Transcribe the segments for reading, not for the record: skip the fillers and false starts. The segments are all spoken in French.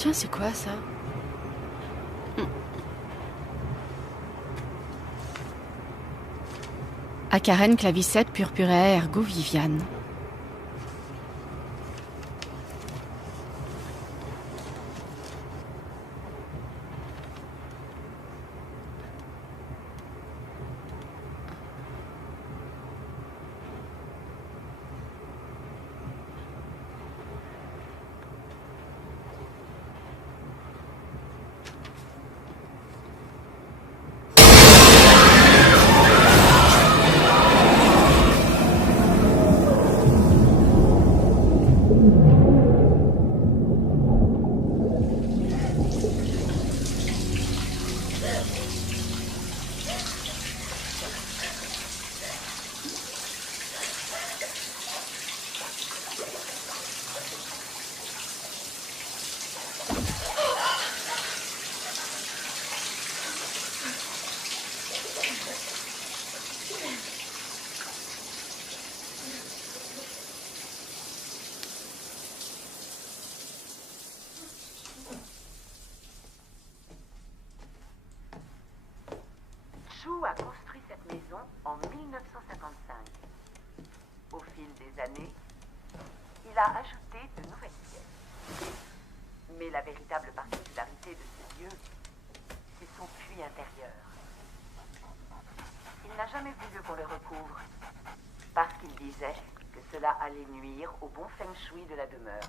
Tiens, c'est quoi ça? Acaren clavicèpe purpurea ergo Viviane. Chou a construit cette maison en 1955. Au fil des années, il a ajouté de nouvelles pièces. Mais la véritable particularité de ce lieu, c'est son puits intérieur. Il n'a jamais voulu qu'on le recouvre, parce qu'il disait que cela allait nuire au bon feng shui de la demeure.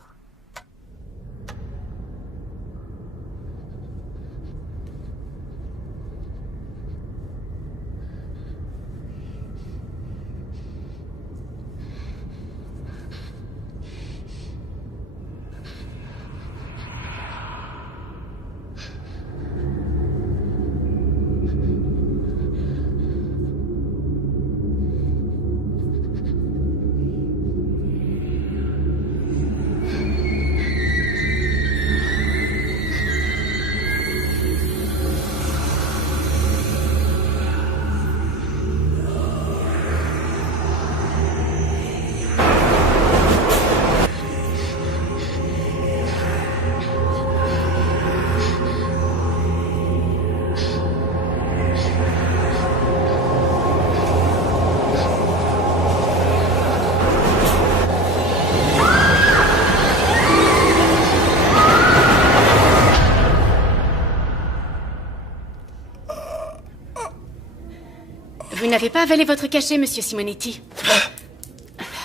Vous n'avez pas avalé votre cachet, monsieur Simonetti.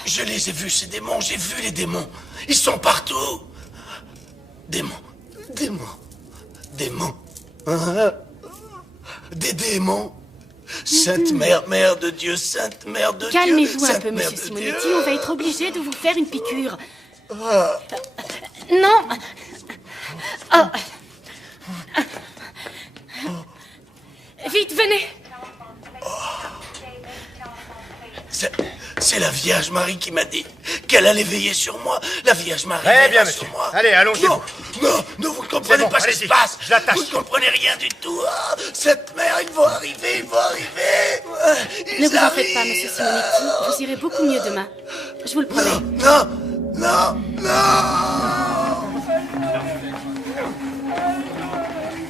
Je les ai vus, ces démons, j'ai vu les démons. Ils sont partout. Démons, démons, démons. Hein? Des démons. Sainte Mère, Mère de Dieu, Sainte Mère de Dieu. Calmez-vous un Sainte peu, Mère monsieur de Simonetti. Dieu. On va être obligé de vous faire une piqûre. Non. Oh. Vite, venez. C'est la Vierge Marie qui m'a dit qu'elle allait veiller sur moi. La Vierge Marie Très bien, veillera monsieur. sur moi. Allez, allongez-vous. Non, vous ne comprenez bon, pas ce qui se allez-y. passe. Je l'attache. Vous ne comprenez rien du tout. Ah, cette mère, ils vont arriver. Ils Ne vous en arrivent. faites pas, monsieur Simonetti. Vous irez beaucoup mieux demain. Je vous le promets. Non.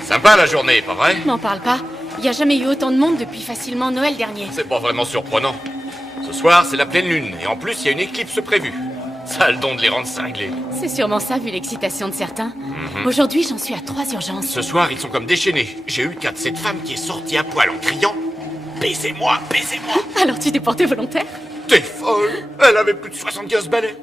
Sympa la journée, pas vrai? N'en parle pas. Il n'y a jamais eu autant de monde depuis facilement Noël dernier. C'est pas vraiment surprenant. Ce soir, c'est la pleine lune, et en plus, il y a une éclipse prévue. Ça a le don de les rendre cinglés. C'est sûrement ça, vu l'excitation de certains. Aujourd'hui, j'en suis à 3 urgences. Ce soir, ils sont comme déchaînés. J'ai eu le cas de cette femme qui est sortie à poil en criant « Baisez-moi, baisez-moi !» Alors tu t'es porté volontaire? T'es folle! Elle avait plus de 75 balais.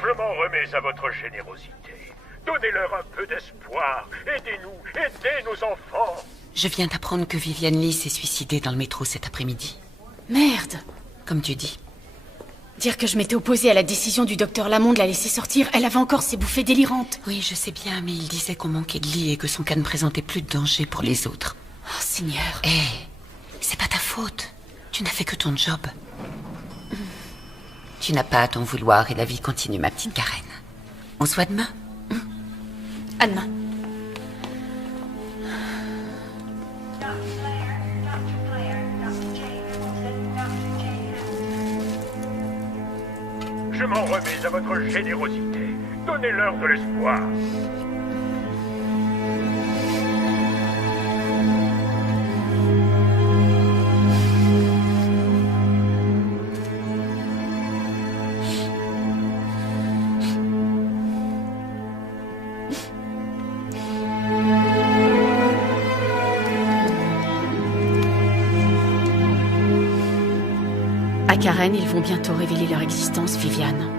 Je m'en remets à votre générosité. Donnez-leur un peu d'espoir. Aidez-nous, aidez nos enfants. Je viens d'apprendre que Viviane Lee s'est suicidée dans le métro cet après-midi. Merde. Comme tu dis. Dire que je m'étais opposée à la décision du docteur Lamont de la laisser sortir, elle avait encore ses bouffées délirantes. Oui, je sais bien, mais il disait qu'on manquait de lit et que son cas ne présentait plus de danger pour les autres. Oh, Seigneur. Hé, c'est pas ta faute. Tu n'as fait que ton job. Tu n'as pas à t'en vouloir et la vie continue, ma petite Karen. On se voit demain? À demain. Je m'en remets à votre générosité. Donnez-leur de l'espoir. À Karen, ils vont bientôt révéler leur existence, Viviane.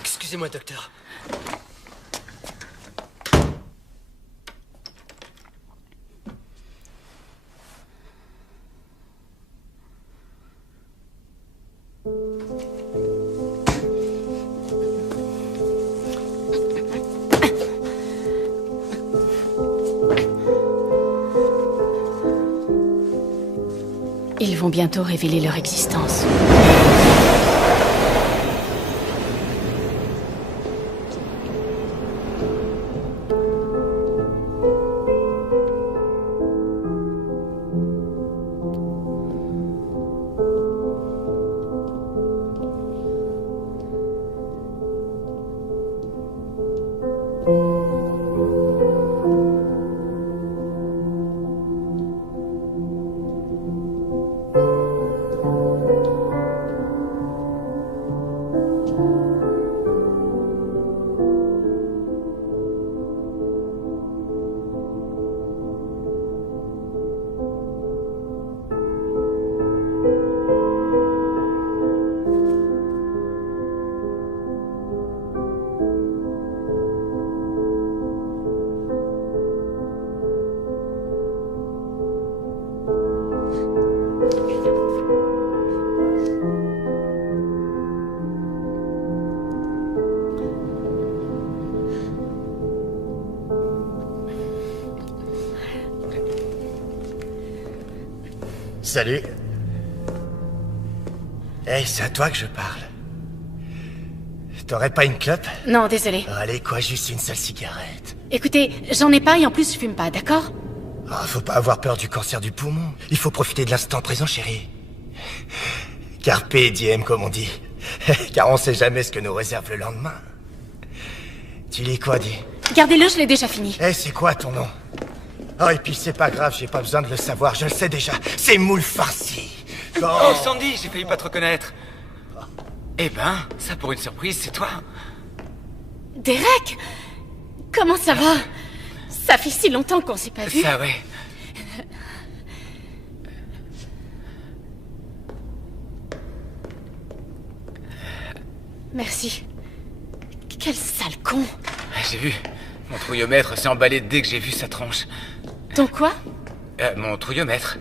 Excusez-moi, docteur. Ils vont bientôt révéler leur existence. Salut. Hey, c'est à toi que je parle. T'aurais pas une clope? Non, désolé. Allez, quoi, juste une seule cigarette. Écoutez, j'en ai pas et en plus je fume pas, d'accord? Oh, faut pas avoir peur du cancer du poumon. Il faut profiter de l'instant présent, chérie. Carpe diem, comme on dit. Car on sait jamais ce que nous réserve le lendemain. Tu lis quoi, dis? Gardez-le, je l'ai déjà fini. Eh, c'est quoi ton nom? Oh, et puis c'est pas grave, j'ai pas besoin de le savoir, je le sais déjà. C'est Moule Farci. Oh, Sandy, j'ai failli pas te reconnaître. Eh ben, ça pour une surprise, c'est toi. Derek! Comment ça va? Ça fait si longtemps qu'on s'est pas vu. Ça, ouais. Merci. Quel sale con. J'ai vu. Mon trouillomètre s'est emballé dès que j'ai vu sa tronche. Ton quoi? Mon trouillomètre.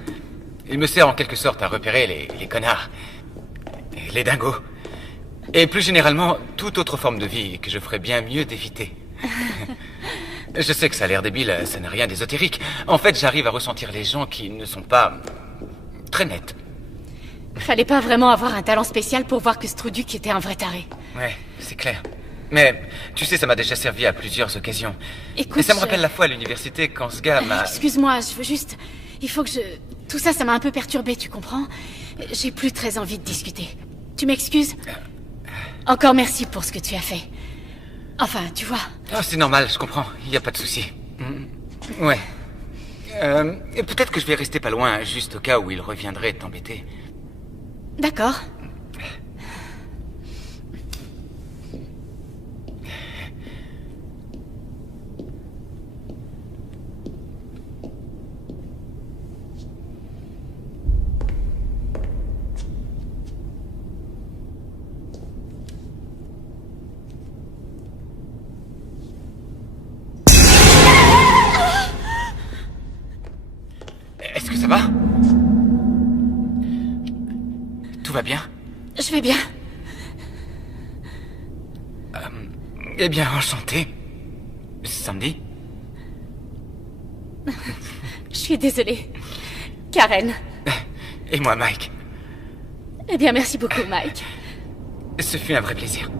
Il me sert en quelque sorte à repérer les connards. Les dingos. Et plus généralement, toute autre forme de vie que je ferais bien mieux d'éviter. Je sais que ça a l'air débile, ça n'a rien d'ésotérique. En fait, j'arrive à ressentir les gens qui ne sont pas très nets. Fallait pas vraiment avoir un talent spécial pour voir que Struduc était un vrai taré. Ouais, c'est clair. Mais, tu sais, ça m'a déjà servi à plusieurs occasions. Écoute, et ça me rappelle la fois à l'université quand ce gars m'a... Excuse-moi, je veux juste... Il faut que je... Tout ça, ça m'a un peu perturbé, tu comprends? J'ai plus très envie de discuter. Tu m'excuses? Encore merci pour ce que tu as fait. Enfin, tu vois... Oh, c'est normal, je comprends. Il n'y a pas de souci. Ouais. Et peut-être que je vais rester pas loin, juste au cas où il reviendrait t'embêter. D'accord. Tout va bien? Je vais bien. Eh bien, enchanté. Sandy? Je suis désolée. Karen. Et moi, Mike. Eh bien, merci beaucoup, Mike. Ce fut un vrai plaisir.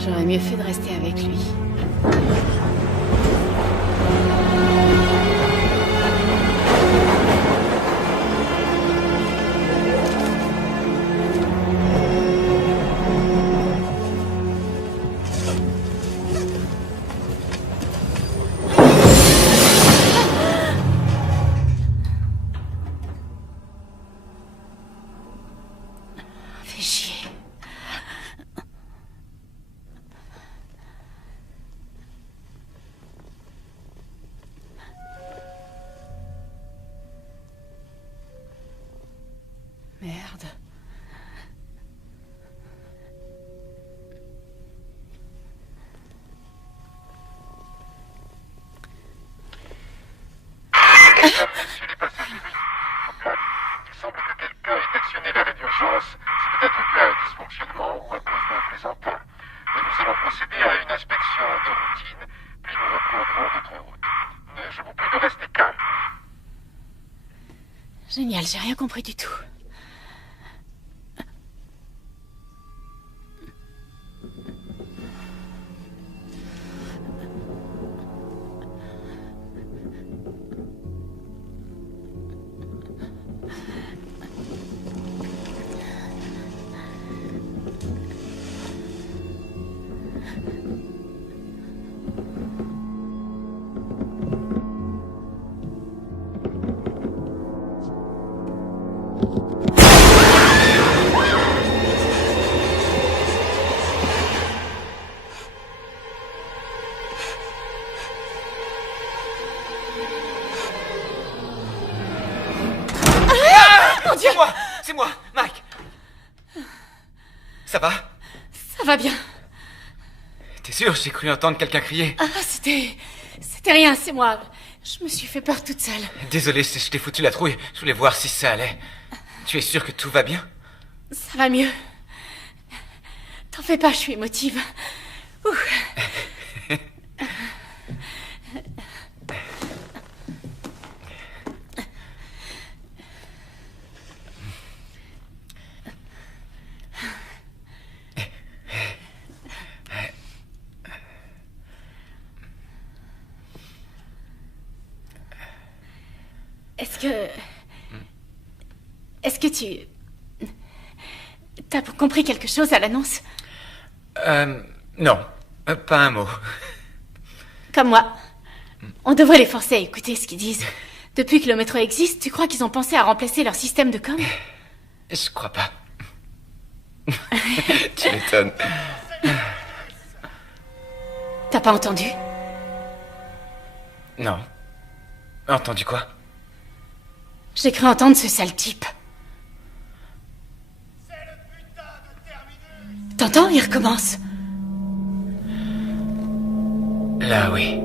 J'aurais mieux fait de rester avec lui. Fais chier. Merde. Il semble que quelqu'un ait actionné l'arrêt d'urgence. C'est peut-être dû à un dysfonctionnement ou à cause d'un plaisantin. Mais nous allons procéder à une inspection de routine, puis nous reprendrons notre route. Je vous prie de rester calme. Génial, j'ai rien compris du tout. C'est moi, Mike. Ça va? Ça va bien. T'es sûr? J'ai cru entendre quelqu'un crier. Ah, c'était rien, c'est moi. Je me suis fait peur toute seule. Désolé si je t'ai foutu la trouille. Je voulais voir si ça allait. Tu es sûr que tout va bien? Ça va mieux. T'en fais pas, je suis émotive. Ouh. Est-ce que tu... T'as compris quelque chose à l'annonce? Non. Pas un mot. Comme moi. On devrait les forcer à écouter ce qu'ils disent. Depuis que le métro existe, tu crois qu'ils ont pensé à remplacer leur système de com? Je crois pas. Tu m'étonnes. T'as pas entendu? Non. Entendu quoi? J'ai cru entendre ce sale type. T'entends? Il recommence. Là, oui.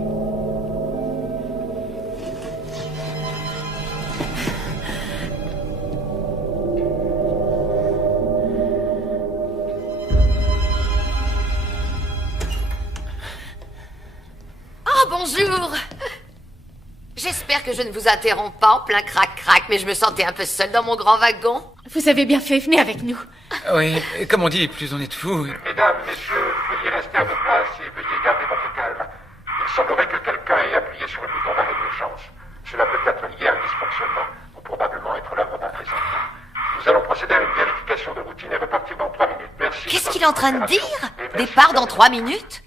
Oh, bonjour! J'espère que je ne vous interromps pas en plein crac-crac, mais je me sentais un peu seule dans mon grand wagon. Vous avez bien fait, venez avec nous. Oui, comme on dit, plus on est de fous. Mesdames, messieurs, veuillez rester à vos places et veuillez garder votre calme. Il semblerait que quelqu'un ait appuyé sur le bouton d'arrêt d'urgence. Cela peut être lié à un dysfonctionnement, ou probablement être l'œuvre d'un plaisantin. Nous allons procéder à une vérification de routine et repartir dans 3 minutes. Merci. Qu'est-ce qu'il est en train de dire? Départ dans 3 minutes?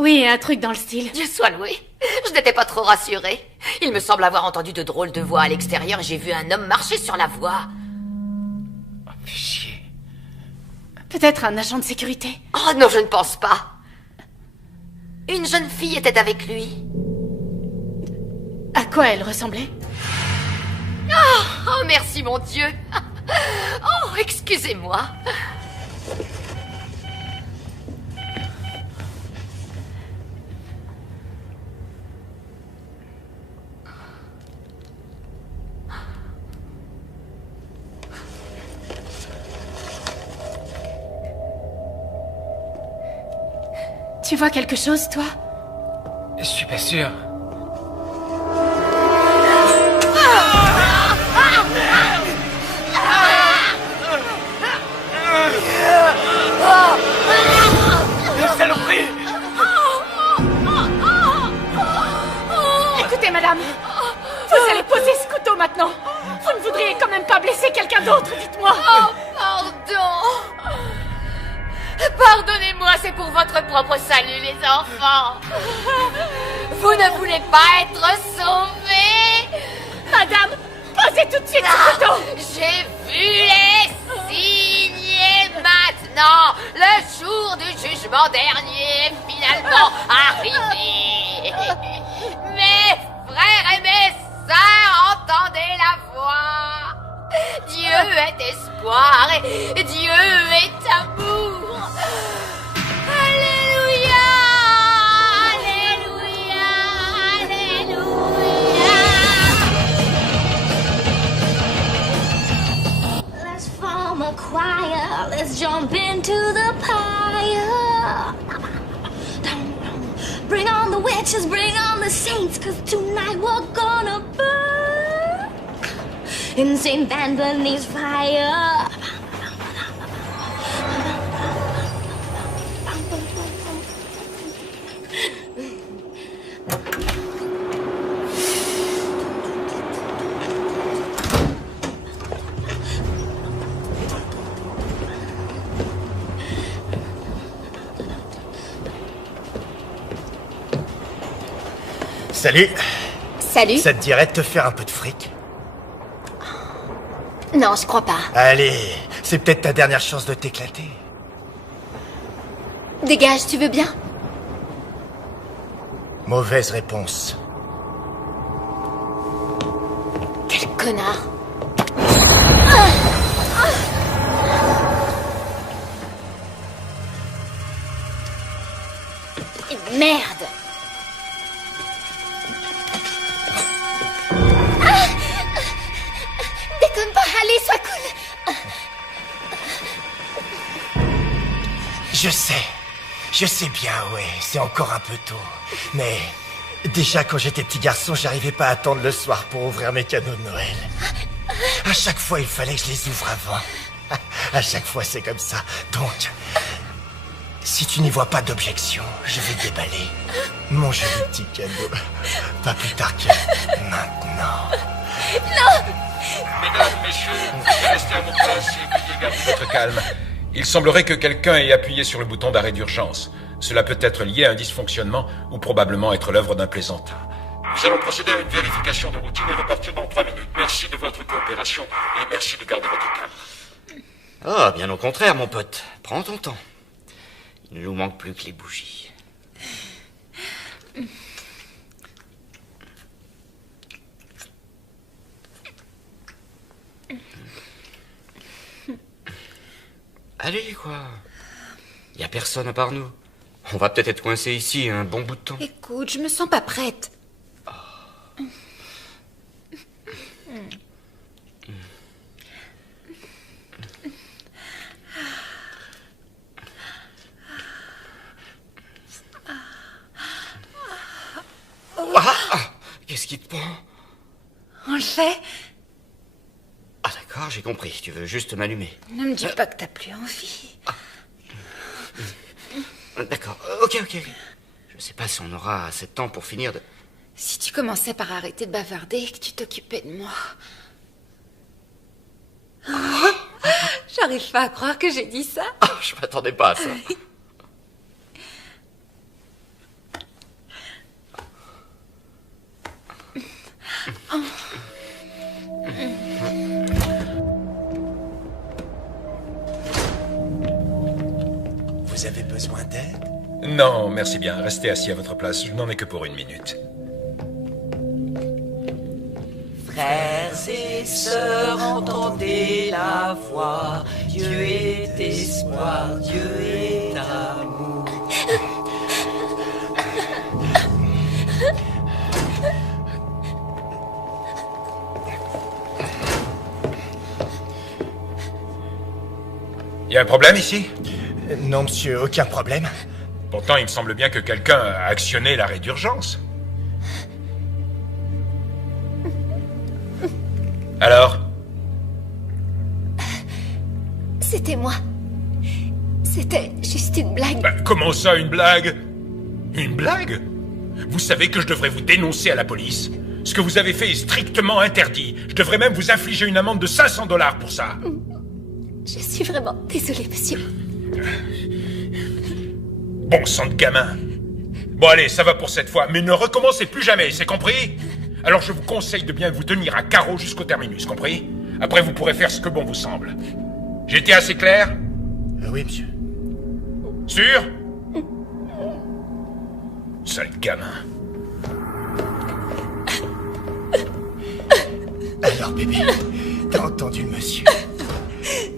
Oui, un truc dans le style. Dieu soit loué. Je n'étais pas trop rassurée. Il me semble avoir entendu de drôles de voix à l'extérieur et j'ai vu un homme marcher sur la voie. Oh, fais chier. Peut-être un agent de sécurité. Oh non, je ne pense pas. Une jeune fille était avec lui. À quoi elle ressemblait? Oh, merci mon Dieu. Oh, excusez-moi. Tu vois quelque chose, toi? Je suis pas sûr. Saloperie! Écoutez, madame, vous allez poser ce couteau maintenant. Vous ne voudriez quand même pas blesser quelqu'un d'autre, dites-moi. Oh, pardon. Pardonnez-moi, c'est pour votre propre salut, les enfants. Vous ne voulez pas être sauvés? Madame, posez tout de suite ce couteau. J'ai vu les signes et maintenant, le jour du jugement dernier est finalement arrivé. Mes frères et mes sœurs, entendez la voix. Dieu est espoir et Dieu est amour. Alléluia, Alléluia, Alléluia. Let's form a choir, let's jump into the pyre. Bring on the witches, bring on the saints, 'cause tonight we're gonna burn in St. Anthony's fire. Salut. Salut. Ça te dirait de te faire un peu de fric? Non, je crois pas. Allez, c'est peut-être ta dernière chance de t'éclater. Dégage, tu veux bien? Mauvaise réponse. Quel connard. Et merde. Déconne pas, allez, sois cool. Je sais bien, ouais, c'est encore un peu tôt. Mais déjà quand j'étais petit garçon, j'arrivais pas à attendre le soir pour ouvrir mes cadeaux de Noël. À chaque fois, il fallait que je les ouvre avant. À chaque fois, c'est comme ça. Donc, si tu n'y vois pas d'objection, je vais déballer mon joli petit cadeau. Pas plus tard que maintenant. Mesdames, messieurs, vous pouvez rester à vos places et veuillez garder votre calme. Il semblerait que quelqu'un ait appuyé sur le bouton d'arrêt d'urgence. Cela peut être lié à un dysfonctionnement ou probablement être l'œuvre d'un plaisantin. Nous allons procéder à une vérification de routine et repartir dans 3 minutes. Merci de votre coopération et merci de garder votre calme. Ah, bien au contraire, mon pote. Prends ton temps. Il ne nous manque plus que les bougies. Allez, quoi. Y a personne à part nous. On va peut-être être coincés ici un bon bout de temps. Écoute, je me sens pas prête. Qu'est-ce qui te prend? On le fait? Ah d'accord, j'ai compris. Tu veux juste m'allumer. Ne me dis pas que t'as plus envie. D'accord, ok. Je sais pas si on aura assez de temps pour finir de... Si tu commençais par arrêter de bavarder et que tu t'occupais de moi. J'arrive pas à croire que j'ai dit ça. Ah, je m'attendais pas à ça. avez besoin d'aide? Non, merci bien. Restez assis à votre place. Je n'en ai que pour 1 minute. Frères et sœurs, entendez la voix. Dieu est espoir, Dieu est amour. Y a un problème ici? Non, monsieur, aucun problème. Pourtant, il me semble bien que quelqu'un a actionné l'arrêt d'urgence. Alors? C'était moi. C'était juste une blague. Bah, comment ça, une blague? Une blague? Vous savez que je devrais vous dénoncer à la police. Ce que vous avez fait est strictement interdit. Je devrais même vous infliger une amende de $500 pour ça. Je suis vraiment désolée, monsieur. Bon sang de gamin. Bon allez, ça va pour cette fois, mais ne recommencez plus jamais, c'est compris? Alors je vous conseille de bien vous tenir à carreau jusqu'au terminus, compris? Après vous pourrez faire ce que bon vous semble. J'ai été assez clair? Oui, monsieur. Sûr? Sale gamin. Alors bébé, t'as entendu le monsieur?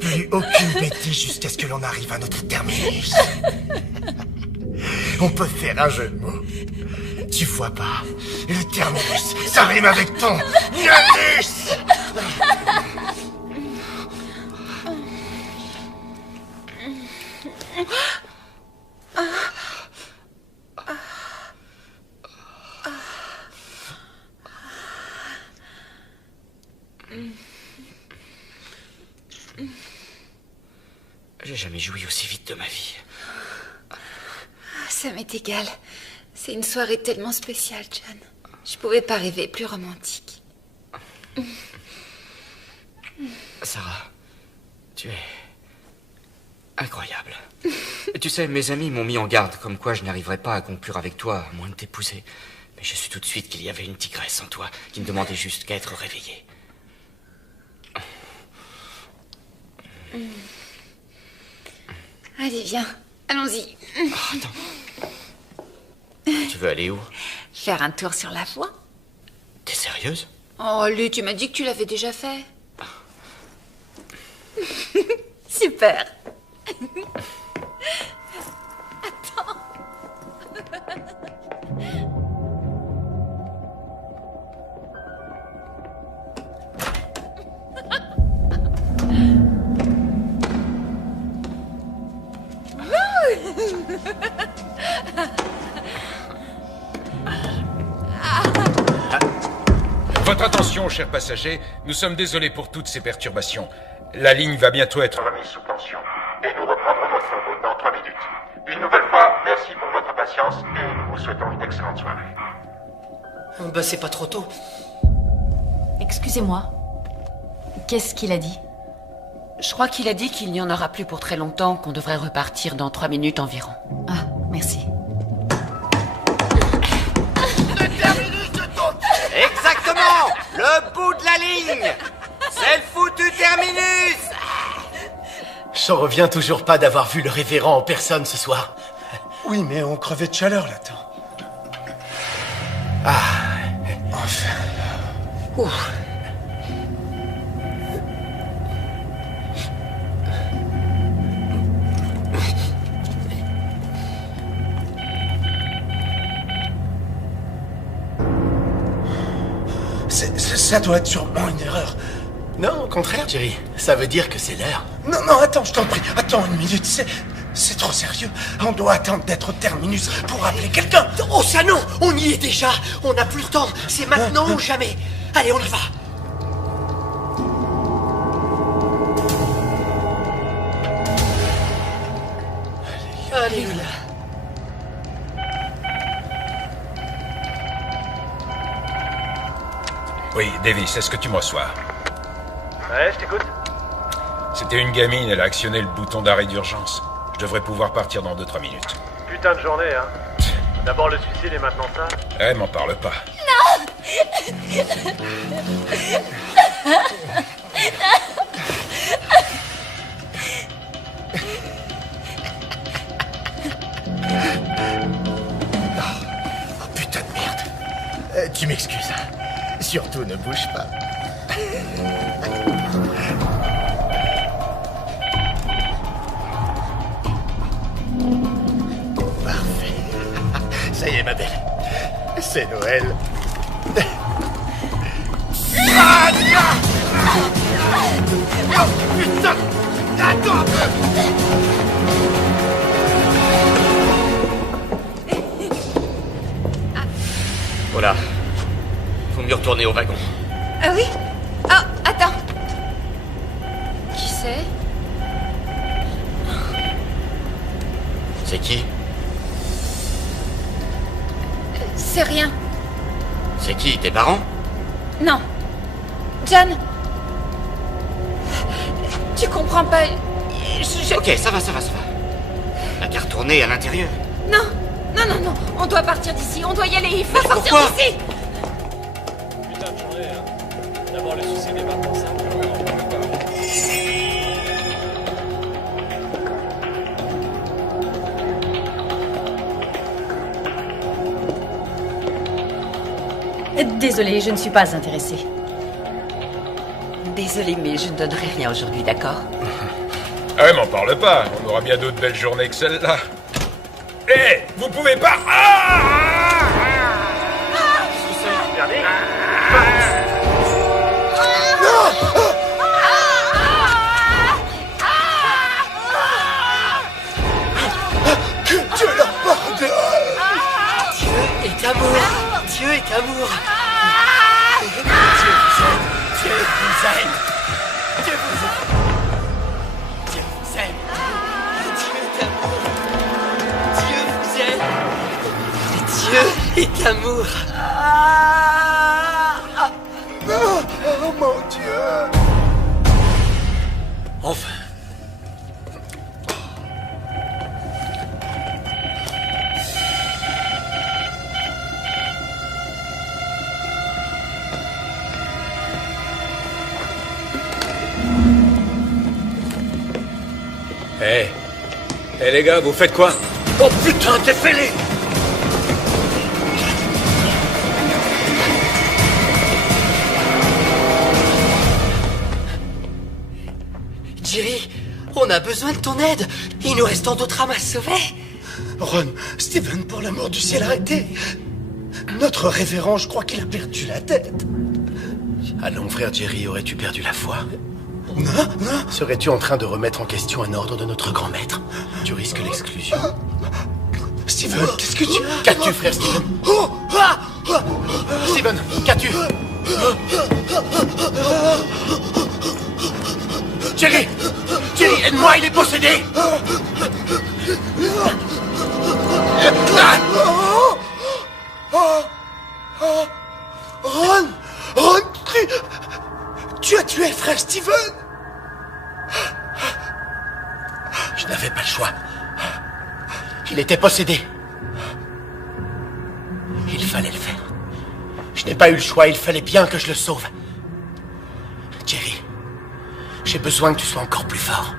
Plus aucune bêtise jusqu'à ce que l'on arrive à notre terminus. On peut faire un jeu de mots. Tu vois pas, le terminus, ça rime avec ton anus. J'ai jamais joui aussi vite de ma vie. Ça m'est égal. C'est une soirée tellement spéciale, John. Je pouvais pas rêver plus romantique. Sarah, tu es incroyable. Tu sais, mes amis m'ont mis en garde, comme quoi je n'arriverais pas à conclure avec toi, à moins de t'épouser. Mais je su tout de suite qu'il y avait une tigresse en toi, qui ne demandait juste qu'à être réveillée. Allez, viens. Allons-y. Oh, attends. Tu veux aller où? Faire un tour sur la voie. T'es sérieuse? Oh, Lu, tu m'as dit que tu l'avais déjà fait. Super. Attends. Votre attention, chers passagers, nous sommes désolés pour toutes ces perturbations. La ligne va bientôt être remise sous tension. Et nous reprendrons notre route dans 3 minutes. Une nouvelle fois, merci pour votre patience et nous vous souhaitons une excellente soirée. Bah c'est pas trop tôt. Excusez-moi. Qu'est-ce qu'il a dit? Je crois qu'il a dit qu'il n'y en aura plus pour très longtemps, qu'on devrait repartir dans 3 minutes environ. Ah, merci. Exactement! Le bout de la ligne! C'est le foutu terminus! J'en reviens toujours pas d'avoir vu le révérend en personne ce soir. Oui, mais on crevait de chaleur là-dedans. Ah, enfin. Ouf. Ça doit être sûrement une erreur. Non, au contraire, Jerry. Ça veut dire que c'est l'heure. Non, non, attends, je t'en prie. Attends 1 minute, c'est trop sérieux. On doit attendre d'être au terminus pour appeler quelqu'un. Oh ça non, on y est déjà. On n'a plus le temps. C'est maintenant ou jamais. Allez, on y va. Alléluia. Oui, Davis, est-ce que tu me reçois? Ouais, je t'écoute. C'était une gamine, elle a actionné le bouton d'arrêt d'urgence. Je devrais pouvoir partir dans 2-3 minutes. Putain de journée, hein. D'abord le suicide et maintenant ça. Eh, m'en parle pas. Tu m'excuses. Surtout, ne bouge pas. Parfait. Ça y est, ma belle. C'est Noël. Oh, putain! Attends un peu! Voilà. Faut mieux retourner au wagon. Ah oui? Ah, attends. Qui c'est? C'est qui? C'est rien. C'est qui? Tes parents? Non. John. Tu comprends pas. Ok, ça va. T'as qu'à retourner à l'intérieur. Non. On doit partir d'ici. On doit y aller. Il faut sortir pourquoi d'ici. Putain de journée, hein. D'abord le suicide et maintenant ça. Ouais, on parle pas. Désolée, je ne suis pas intéressée. Désolée, mais je ne donnerai rien aujourd'hui, d'accord? Ah ouais, m'en parle pas. On aura bien d'autres belles journées que celle-là. Hé, vous pouvez pas... Que Dieu leur pardonne! Dieu est amour. Dieu est amour. Dieu vous aime! Dieu vous aime! Dieu vous aime! Dieu est amour. Dieu est amour. Oh mon Dieu! Enfin. Hé les gars, vous faites quoi? Oh putain, t'es fêlé! Jerry, on a besoin de ton aide. Il nous reste tant d'autres âmes à sauver. Ron, Steven, pour l'amour du ciel, arrêtez! Notre révérend, je crois qu'il a perdu la tête. Allons, frère Jerry, aurais-tu perdu la foi? Non. Serais-tu en train de remettre en question un ordre de notre grand maître? Tu risques l'exclusion. Steven, qu'est-ce que tu as? Qu'as-tu, frère Steven? Steven, qu'as-tu? Jerry, aide-moi, il est possédé! Ron, tu as tué frère Steven! Je n'avais pas le choix. Il était possédé. Il fallait le faire. Je n'ai pas eu le choix, il fallait bien que je le sauve. Jerry, j'ai besoin que tu sois encore plus fort.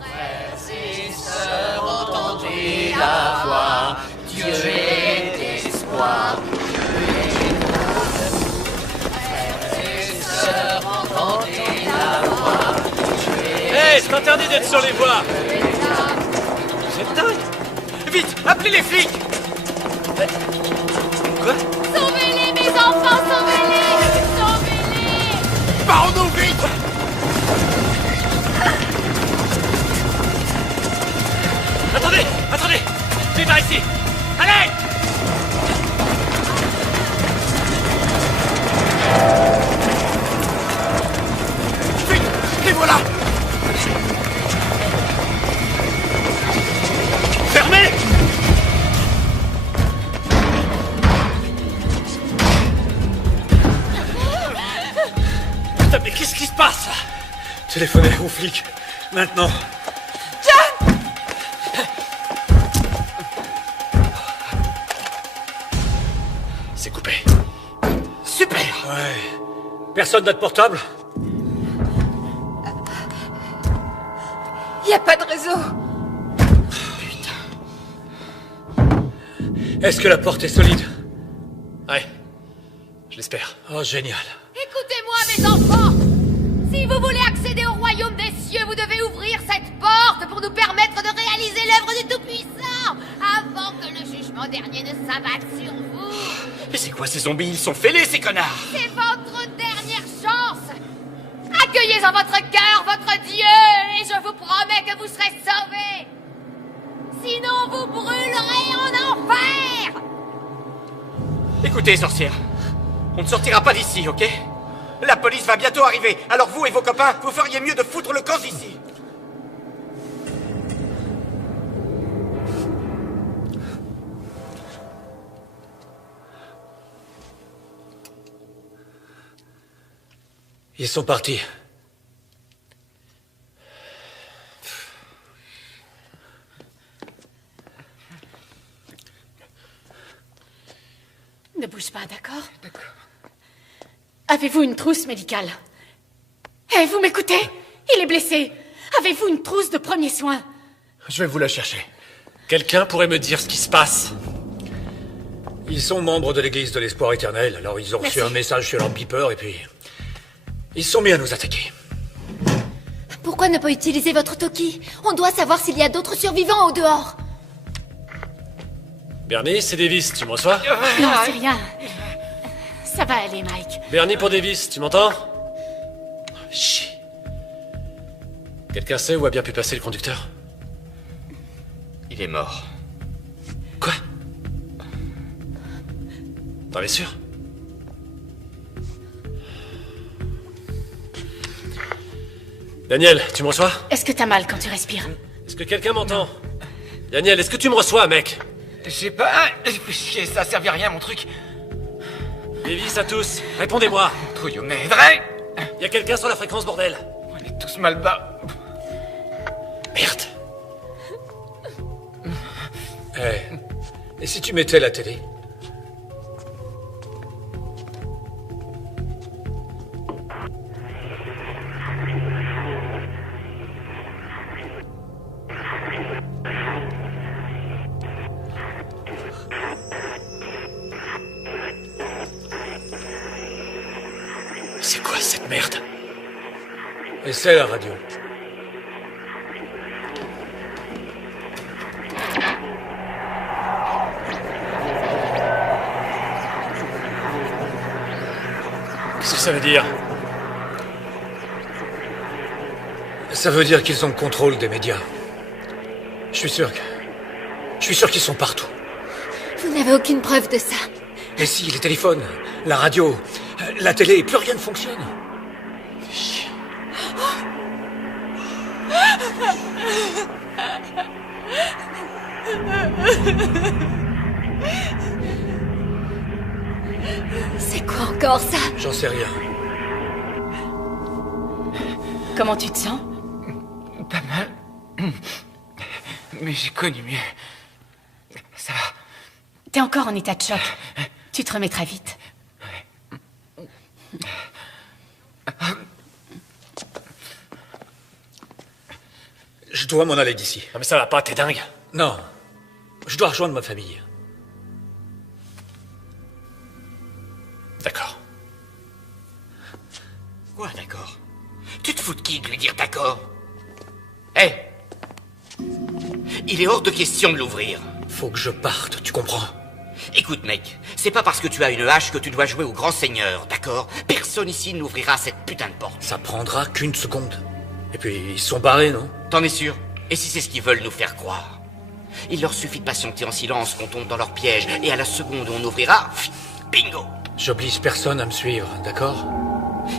Frères et sœurs, entendez la voix. Dieu est espoir. Hé, c'est interdit d'être sur les voies. Vous êtes dingue. Vite, appelez les flics. Quoi? Sauvez-les, mes enfants, sauvez-les. Sauvez-les. Parons-nous vite. Attendez. Viens par ici. Allez. Vite, les voilà. Fermez. Putain, mais qu'est-ce qui se passe là? Téléphonez aux flics. Maintenant. John! C'est coupé. Super. Ouais. Personne n'a de portable? Y a pas de réseau. Est-ce que la porte est solide? Ouais. Je l'espère. Oh, génial. Écoutez-moi, mes enfants. Si vous voulez accéder au royaume des cieux, vous devez ouvrir cette porte pour nous permettre de réaliser l'œuvre du Tout-Puissant avant que le jugement dernier ne s'abatte sur vous. Mais c'est quoi ces zombies? Ils sont fêlés, ces connards! C'est votre dernière chance. Accueillez en votre cœur votre Dieu et je vous promets que vous serez sauvés. Sinon, vous brûlerez en enfer. Écoutez, sorcière, on ne sortira pas d'ici, ok? La police va bientôt arriver, alors vous et vos copains, vous feriez mieux de foutre le camp d'ici. Ils sont partis. Ne bouge pas, d'accord? D'accord. Avez-vous une trousse médicale? Eh, vous m'écoutez? Il est blessé. Avez-vous une trousse de premiers soins? Je vais vous la chercher. Quelqu'un pourrait me dire ce qui se passe? Ils sont membres de l'église de l'espoir éternel, alors ils ont reçu un message sur leur beeper et puis... ils se sont mis à nous attaquer. Pourquoi ne pas utiliser votre Toki? On doit savoir s'il y a d'autres survivants au dehors. Bernie, c'est Davis, tu me reçois? Non, c'est rien. Ça va aller, Mike. Bernie pour Davis, tu m'entends? Chut. Quelqu'un sait où a bien pu passer le conducteur? Il est mort. Quoi? T'en es sûr? Daniel, tu me reçois? Est-ce que t'as mal quand tu respires? Est-ce que quelqu'un m'entend? Daniel, est-ce que tu me reçois, mec? J'ai pas... Chier, ça servait à rien, mon truc. Davis à tous, répondez-moi. Trouillot, mais vrai. Y a quelqu'un sur la fréquence, bordel? On est tous mal bas. Merde. Et si tu mettais la télé? C'est quoi cette merde? Essaie la radio. Qu'est-ce que ça veut dire? Ça veut dire qu'ils ont le contrôle des médias. Je suis sûr qu'ils sont partout. Vous n'avez aucune preuve de ça. Mais si, les téléphones, la radio, la télé, plus rien ne fonctionne. C'est quoi encore ça? J'en sais rien. Comment tu te sens? Pas mal. Mais j'ai connu mieux. Ça va. T'es encore en état de choc. Tu te remettras vite. Je dois m'en aller d'ici. Non mais ça va pas, t'es dingue. Non. Je dois rejoindre ma famille. D'accord. Quoi, d'accord? Tu te fous de qui de lui dire d'accord? Hé! Il est hors de question de l'ouvrir. Faut que je parte, tu comprends? Écoute, mec, c'est pas parce que tu as une hache que tu dois jouer au grand seigneur, d'accord? Personne ici n'ouvrira cette putain de porte. Ça prendra qu'une seconde. Et puis, ils sont barrés, non? T'en es sûr? Et si c'est ce qu'ils veulent nous faire croire? Il leur suffit de patienter en silence qu'on tombe dans leur piège, et à la seconde où on ouvrira, bingo! J'oblige personne à me suivre, d'accord?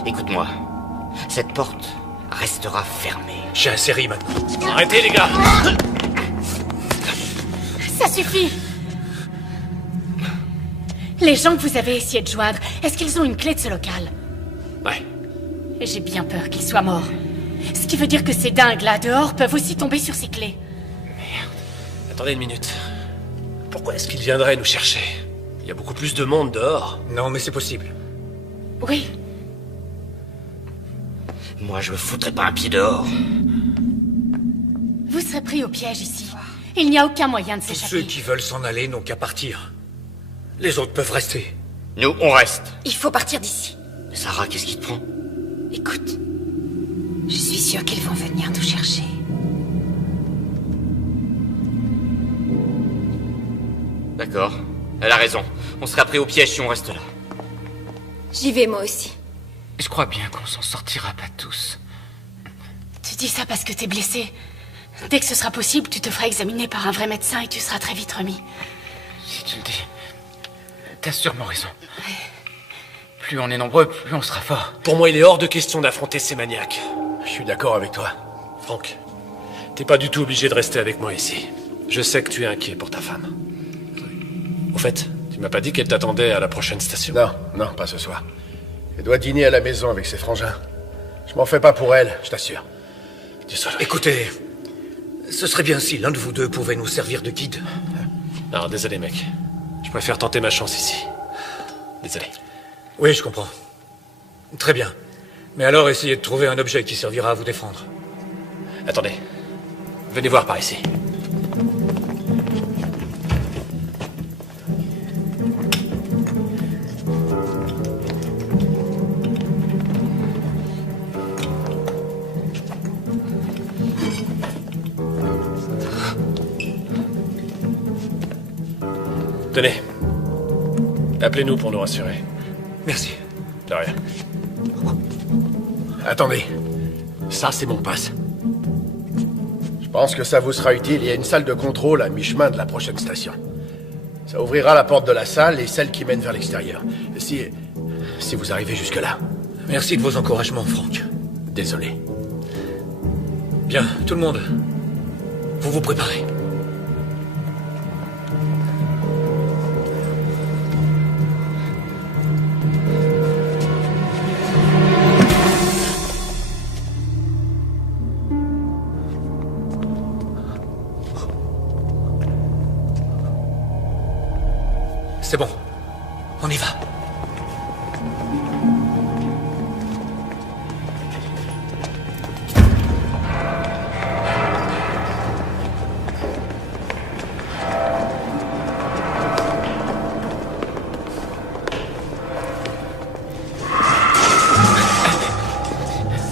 Écoute-moi, cette porte restera fermée. J'ai un série maintenant. Arrêtez, les gars! Ça suffit! Les gens que vous avez essayé de joindre, est-ce qu'ils ont une clé de ce local? Ouais. J'ai bien peur qu'ils soient morts. Ce qui veut dire que ces dingues-là dehors peuvent aussi tomber sur ces clés. Merde. Attendez une minute. Pourquoi est-ce qu'ils viendraient nous chercher? Il y a beaucoup plus de monde dehors. Non, mais c'est possible. Oui. Moi, je me foutrais pas un pied dehors. Vous serez pris au piège ici. Il n'y a aucun moyen de Tous s'échapper. ceux qui veulent s'en aller n'ont qu'à partir. Les autres peuvent rester. Nous, on reste. Il faut partir d'ici. Sarah, qu'est-ce qui te prend? Écoute, je suis sûre qu'ils vont venir nous chercher. D'accord. Elle a raison. On sera pris au piège si on reste là. J'y vais moi aussi. Je crois bien qu'on s'en sortira pas tous. Tu dis ça parce que t'es blessé. Dès que ce sera possible, tu te feras examiner par un vrai médecin et tu seras très vite remis. Si tu le dis, t'as sûrement raison. Plus on est nombreux, plus on sera fort. Pour moi, il est hors de question d'affronter ces maniaques. Je suis d'accord avec toi. Franck, t'es pas du tout obligé de rester avec moi ici. Je sais que tu es inquiet pour ta femme. Au fait, tu m'as pas dit qu'elle t'attendait à la prochaine station? Non, pas ce soir. Elle doit dîner à la maison avec ses frangins. Je m'en fais pas pour elle, je t'assure. Désolé. Écoutez, ce serait bien si l'un de vous deux pouvait nous servir de guide. Non, désolé mec. Je préfère tenter ma chance ici. Désolé. Oui, je comprends. Très bien. Mais alors, essayez de trouver un objet qui servira à vous défendre. Attendez. Venez voir par ici. Tenez. Appelez-nous pour nous rassurer. Merci. De rien. Attendez. Ça, c'est mon passe. Je pense que ça vous sera utile. Il y a une salle de contrôle à mi-chemin de la prochaine station. Ça ouvrira la porte de la salle et celle qui mène vers l'extérieur. Si vous arrivez jusque-là. Merci de vos encouragements, Franck. Désolé. Bien, tout le monde. Vous vous préparez. C'est bon. On y va.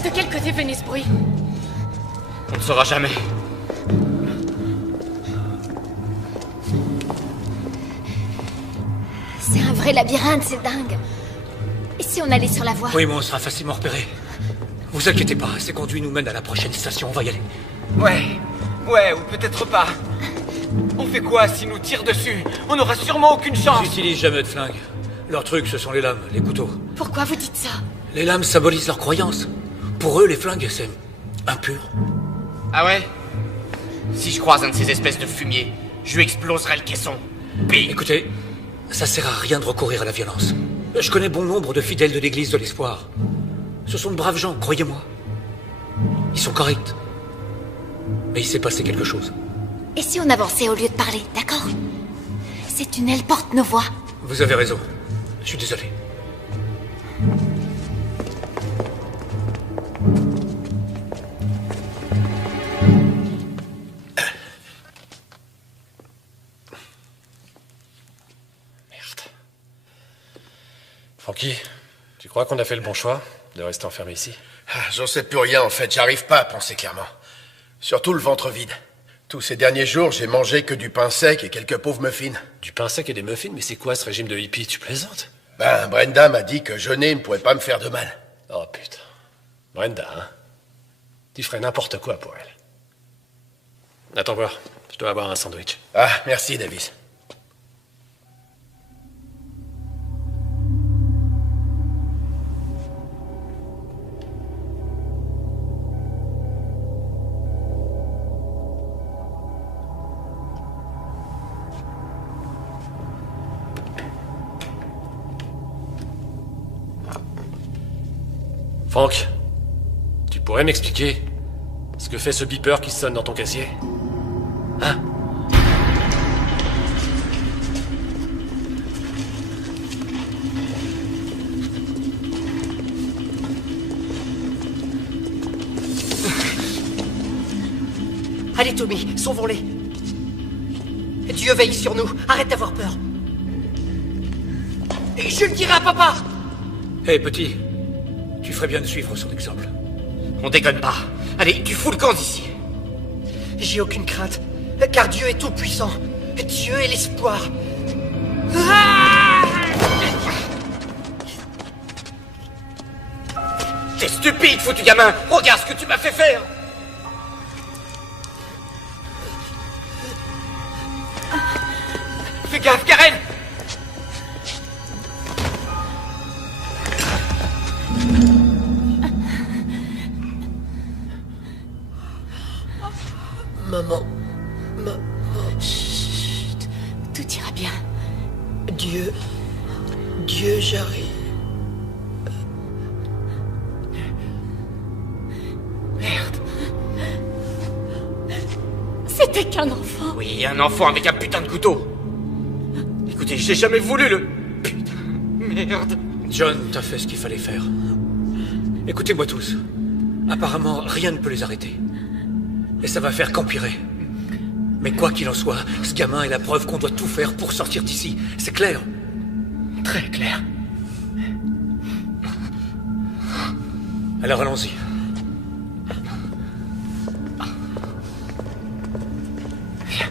De quel côté venait ce bruit? On ne saura jamais. C'est un vrai labyrinthe, c'est dingue. Et si on allait sur la voie? Oui, mais on sera facilement repéré. Vous inquiétez pas, ces conduits nous mènent à la prochaine station, on va y aller. Ouais, ou peut-être pas. On fait quoi s'ils nous tirent dessus? On n'aura sûrement aucune chance. Ils n'utilisent jamais de flingue. Leur truc, ce sont les lames, les couteaux. Pourquoi vous dites ça? Les lames symbolisent leur croyance. Pour eux, les flingues, c'est impur. Ah ouais? Si je croise un de ces espèces de fumiers, je lui exploserai le caisson. Bing! Écoutez, ça sert à rien de recourir à la violence. Je connais bon nombre de fidèles de l'église de l'espoir. Ce sont de braves gens, croyez-moi. Ils sont corrects. Mais il s'est passé quelque chose. Et si on avançait au lieu de parler, d'accord? Ces tunnels portent nos voix. Vous avez raison. Je suis désolé. Francky, tu crois qu'on a fait le bon choix de rester enfermé ici? J'en sais plus rien en fait, j'arrive pas à penser clairement. Surtout le ventre vide. Tous ces derniers jours, j'ai mangé que du pain sec et quelques pauvres muffins. Du pain sec et des muffins? Mais c'est quoi ce régime de hippie? Tu plaisantes? Brenda m'a dit que jeûner ne pourrait pas me faire de mal. Oh putain. Brenda, hein? Tu ferais n'importe quoi pour elle. Attends voir, je dois avoir un sandwich. Ah, merci Davis. Franck, tu pourrais m'expliquer ce que fait ce beeper qui sonne dans ton casier? Hein? Allez, Tommy, sauvons-les. Dieu veille sur nous. Arrête d'avoir peur. Et je le dirai à papa. Hé, petit, tu ferais bien de suivre son exemple. On déconne pas. Allez, tu fous le camp d'ici. J'ai aucune crainte, car Dieu est tout-puissant. Dieu est l'espoir. T'es stupide, foutu gamin. Regarde ce que tu m'as fait faire. Fais gaffe, Karen. Maman. Chut. Tout ira bien. Dieu, j'arrive. Merde. C'était qu'un enfant. Oui, un enfant avec un putain de couteau. Écoutez, j'ai jamais voulu le... Putain, merde. John, t'as fait ce qu'il fallait faire. Écoutez-moi tous. Apparemment, rien ne peut les arrêter. Et ça va faire qu'empirer. Mais quoi qu'il en soit, ce gamin est la preuve qu'on doit tout faire pour sortir d'ici. C'est clair? Très clair. Alors allons-y. Viens.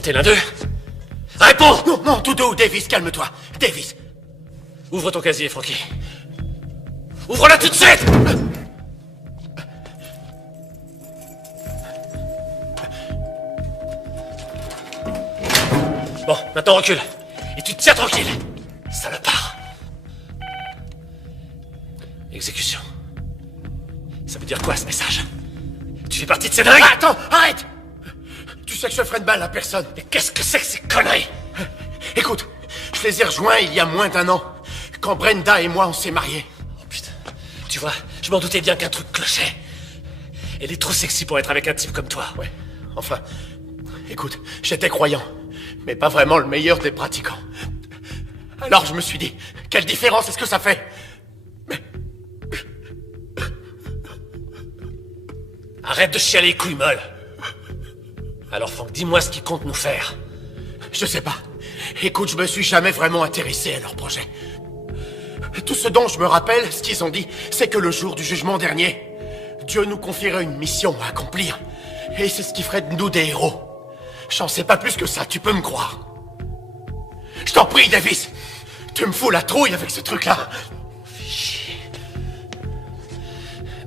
T'es l'un d'eux? Réponds! Non, non, tout doux, Davis, calme-toi. Davis. Ouvre ton casier, Frankie. Ouvre-la tout de suite! Bon, maintenant recule. Et tu te tiens tranquille. Salopard. Exécution. Ça veut dire quoi, ce message? Tu fais partie de ces dingues? Attends, arrête! Tu sais que je ferai de mal à personne. Mais qu'est-ce que c'est que ces conneries? Écoute, je les ai rejoints il y a moins d'1 an, quand Brenda et moi on s'est mariés. Oh putain, tu vois, je m'en doutais bien qu'un truc clochait. Elle est trop sexy pour être avec un type comme toi. Ouais, enfin, écoute, j'étais croyant, mais pas vraiment le meilleur des pratiquants. Alors je me suis dit, quelle différence est-ce que ça fait? Arrête de chialer les couilles molles. Alors Franck, dis-moi ce qu'ils comptent nous faire. Je sais pas. Écoute, je me suis jamais vraiment intéressé à leur projet. Tout ce dont je me rappelle, ce qu'ils ont dit, c'est que le jour du jugement dernier, Dieu nous confierait une mission à accomplir. Et c'est ce qui ferait de nous des héros. J'en sais pas plus que ça, tu peux me croire. Je t'en prie, Davis. Tu me fous la trouille avec ce truc-là.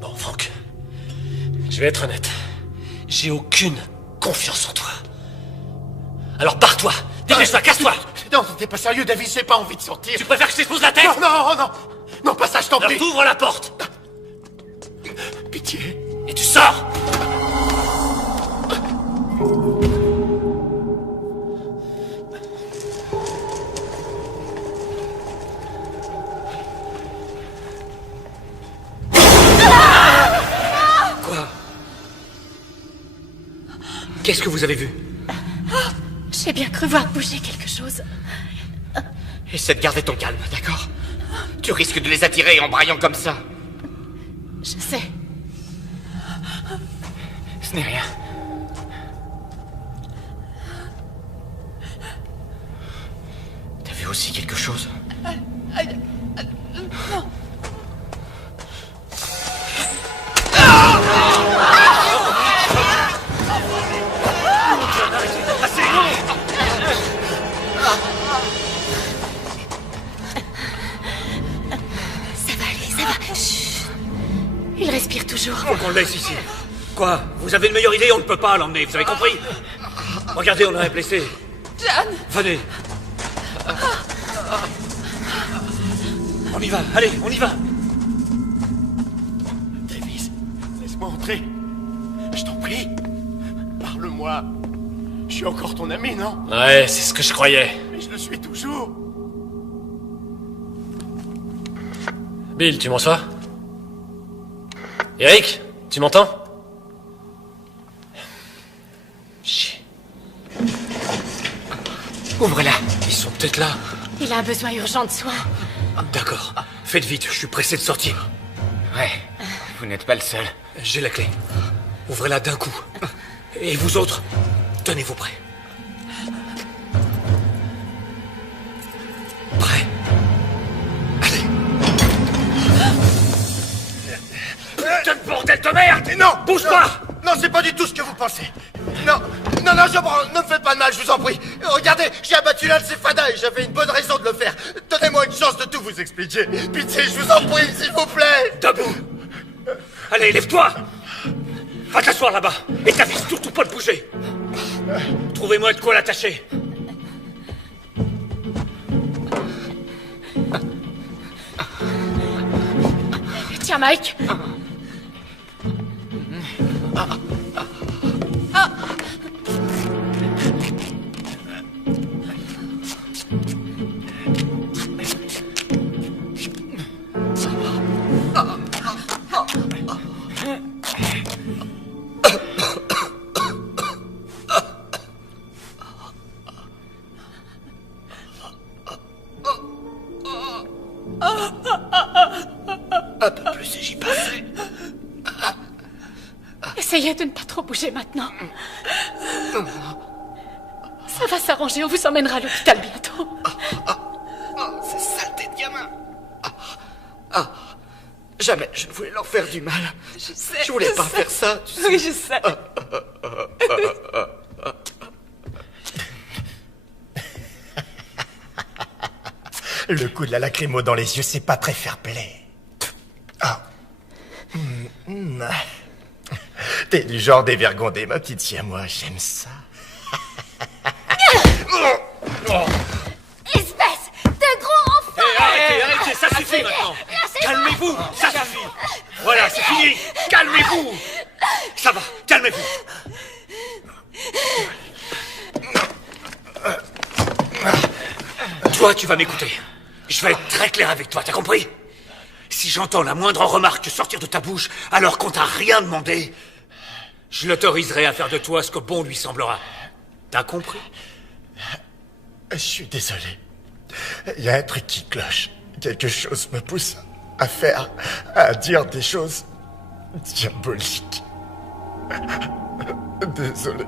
Bon, Franck, je vais être honnête. J'ai aucune confiance en toi. Alors barre-toi. Dépêche-toi, casse-toi. Non, t'es pas sérieux, Davis, j'ai pas envie de sortir. Tu préfères que je t'expose la tête? Non, non, non. Non, pas ça, je t'en prie. Alors t'ouvres la porte. Pitié. Et tu sors. Quoi? Qu'est-ce que vous avez vu? J'ai bien cru voir bouger quelque chose. Essaie de garder ton calme, d'accord? Tu risques de les attirer en braillant comme ça. Je sais. Ce n'est rien. T'as vu aussi quelque chose? Non. Ça va aller, ça va. Chut. Il respire toujours. Faut qu'on le laisse ici. Quoi? Vous avez une meilleure idée? On ne peut pas l'emmener, vous avez compris? Regardez, on a un blessé. John! Venez. On y va, allez, on y va. Davis, laisse-moi entrer. Je t'en prie. Parle-moi. Je suis encore ton ami, non? Ouais, c'est ce que je croyais. Mais je le suis toujours. Bill, tu m'entends? Eric, tu m'entends? Chier. Ouvre-la. Ils sont peut-être là. Il a un besoin urgent de soins. D'accord. Faites vite, je suis pressé de sortir. Ouais, vous n'êtes pas le seul. J'ai la clé. Ouvrez-la d'un coup. Et vous autres, tenez-vous prêts. Prêts? Allez. Putain de bordel de merde! Non! Bouge pas! Non, c'est pas du tout ce que vous pensez. Non, je prends. Ne me faites pas de mal, je vous en prie. Regardez, j'ai abattu l'un de ces fadas et j'avais une bonne raison de le faire. Donnez-moi une chance de tout vous expliquer. Pitié, je vous en prie, s'il vous plaît. Debout! Allez, lève-toi! Va t'asseoir là-bas et t'avise surtout pas de bouger. Trouvez-moi de quoi l'attacher. Tiens, Mike. Un peu plus et j'y passerai. Essayez de ne pas trop bouger maintenant. Ça va s'arranger, on vous emmènera à l'hôpital bientôt. Ces saletés de gamins. Jamais je ne voulais leur faire du mal. Je sais. Je voulais pas faire ça, tu sais. Oui, je sais. Le coup de la lacrymo dans les yeux, c'est pas très fair-play. T'es du genre dévergondé, ma petite siamois, j'aime ça. Espèce de gros enfant! Arrêtez, ça suffit maintenant. Calmez-vous, ça suffit. Voilà, c'est fini. Calmez-vous. Ça va, calmez-vous. Toi, tu vas m'écouter. Je vais être très clair avec toi, t'as compris? Si j'entends la moindre remarque sortir de ta bouche alors qu'on t'a rien demandé, je l'autoriserai à faire de toi ce que bon lui semblera. T'as compris? Je suis désolé. Il y a un truc qui cloche. Quelque chose me pousse à dire des choses diaboliques. Désolé.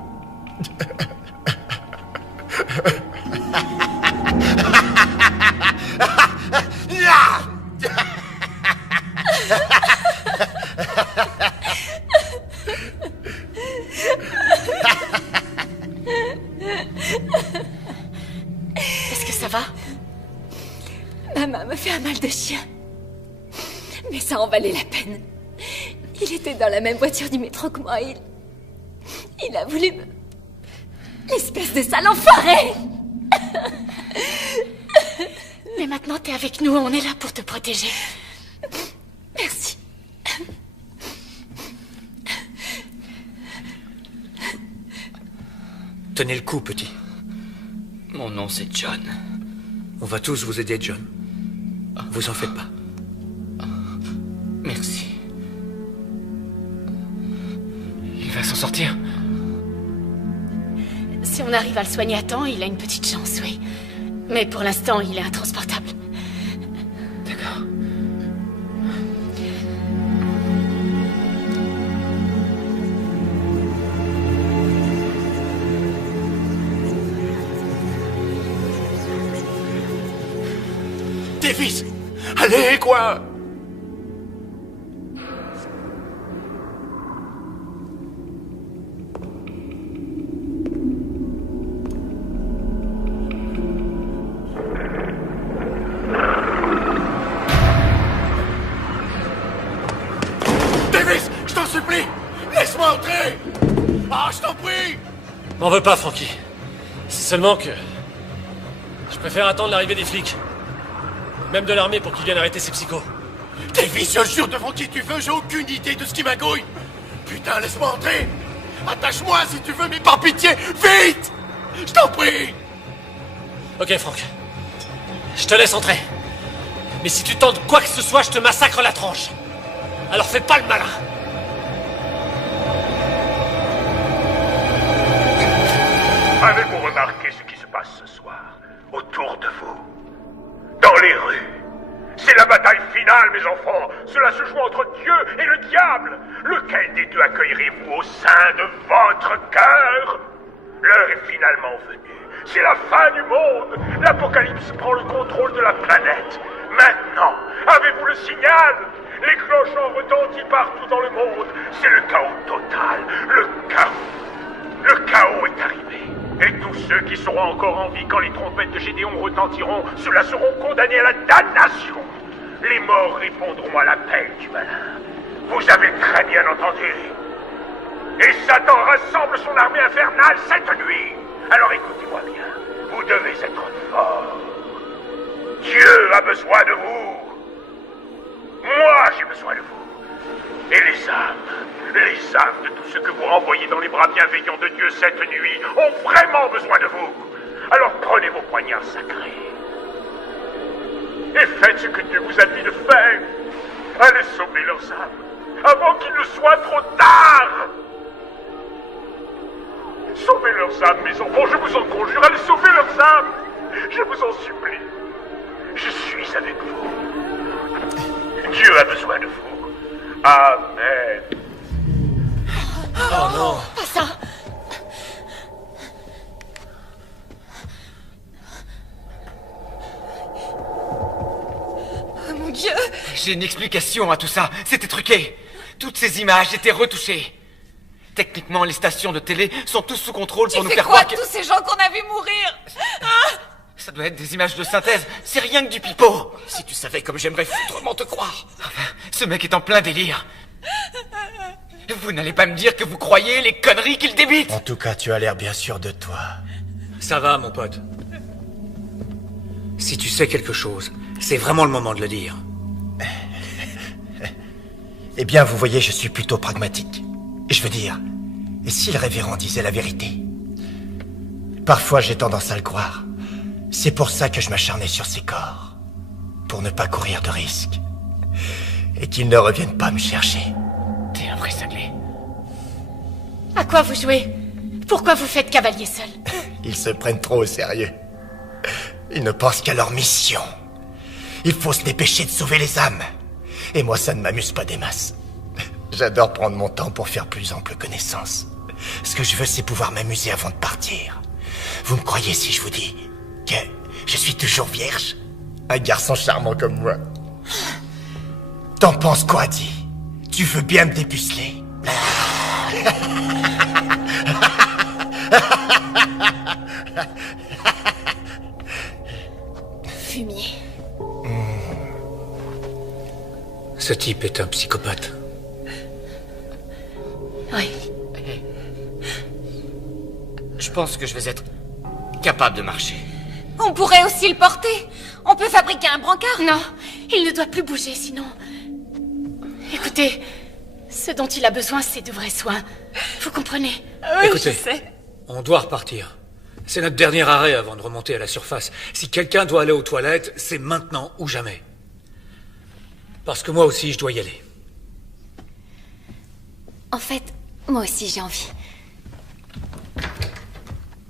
Est-ce que ça va? Maman me fait un mal de chien. Mais ça en valait la peine. Il était dans la même voiture du métro que moi. Il a voulu me... Espèce de sale enfoiré! Mais maintenant, t'es avec nous, on est là pour te protéger. Merci. Tenez le coup, petit. Mon nom, c'est John. On va tous vous aider, John. Vous en faites pas. Merci. Il va s'en sortir. Si on arrive à le soigner à temps, il a une petite chance, oui. Mais pour l'instant, il est intransportable. D'accord. Davis! Allez, quoi! Davis! Je t'en supplie! Laisse-moi entrer! Ah, je t'en prie! M'en veux pas, Frankie. C'est seulement que... je préfère attendre l'arrivée des flics. Même de l'armée pour qu'ils viennent arrêter ces psychos. Davis, je jure devant qui tu veux, j'ai aucune idée de ce qui m'agouille! Putain, laisse-moi entrer! Attache-moi si tu veux, mais par pitié, vite! Je t'en prie! Ok, Franck. Je te laisse entrer. Mais si tu tentes quoi que ce soit, je te massacre la tranche. Alors fais pas le malin. Avez-vous remarqué ce qui se passe ce soir autour de vous? Dans les rues, C'est la bataille finale, mes enfants. Cela se joue entre Dieu et le diable. Lequel des deux accueillerez-vous au sein de votre cœur? L'heure est finalement venue. C'est la fin du monde. L'Apocalypse prend le contrôle de la planète. Maintenant, avez-vous le signal? Les cloches ont retenti partout dans le monde. C'est le chaos total. Le chaos. Le chaos est arrivé. Et tous ceux qui seront encore en vie quand les trompettes de Gédéon retentiront, ceux-là seront condamnés à la damnation. Les morts répondront à l'appel du malin. Vous avez très bien entendu. Et Satan rassemble son armée infernale cette nuit. Alors écoutez-moi bien. Vous devez être forts. Dieu a besoin de vous. Moi, j'ai besoin de vous. Et les âmes de tous ceux que vous renvoyez dans les bras bienveillants de Dieu cette nuit ont vraiment besoin de vous. Alors prenez vos poignards sacrés. Et faites ce que Dieu vous a dit de faire. Allez sauver leurs âmes avant qu'il ne soit trop tard. Sauvez leurs âmes, mes enfants, je vous en conjure. Allez sauver leurs âmes. Je vous en supplie. Je suis avec vous. Dieu a besoin de vous. Amen. Oh non. Pas ça. Oh mon Dieu. J'ai une explication à tout ça. C'était truqué. Toutes ces images étaient retouchées. Techniquement, les stations de télé sont tous sous contrôle pour nous faire croire que... tous ces gens qu'on a vus mourir? Ça doit être des images de synthèse. C'est rien que du pipeau. Si tu savais comme j'aimerais foutrement te croire. Enfin, ce mec est en plein délire. Vous n'allez pas me dire que vous croyez les conneries qu'il débite? En tout cas, tu as l'air bien sûr de toi. Ça va, mon pote. Si tu sais quelque chose, c'est vraiment le moment de le dire. Eh bien, vous voyez, je suis plutôt pragmatique. Je veux dire, et si le révérend disait la vérité? Parfois, j'ai tendance à le croire. C'est pour ça que je m'acharnais sur ces corps. Pour ne pas courir de risques. Et qu'ils ne reviennent pas me chercher. T'es un vrai cinglé. À quoi vous jouez? Pourquoi vous faites cavalier seul? Ils se prennent trop au sérieux. Ils ne pensent qu'à leur mission. Il faut se dépêcher de sauver les âmes. Et moi, ça ne m'amuse pas des masses. J'adore prendre mon temps pour faire plus ample connaissance. Ce que je veux, c'est pouvoir m'amuser avant de partir. Vous me croyez si je vous dis que je suis toujours vierge? Un garçon charmant comme moi. T'en penses quoi, dis? Tu veux bien me dépuceler? Fumier. Ce type est un psychopathe. Oui. Je pense que je vais être capable de marcher. On pourrait aussi le porter. On peut fabriquer un brancard. Non, il ne doit plus bouger, sinon... Écoutez, ce dont il a besoin, c'est de vrais soins. Vous comprenez? Oui, Écoutez, je sais. on doit repartir. C'est notre dernier arrêt avant de remonter à la surface. Si quelqu'un doit aller aux toilettes, c'est maintenant ou jamais. Parce que moi aussi, je dois y aller. En fait, moi aussi j'ai envie.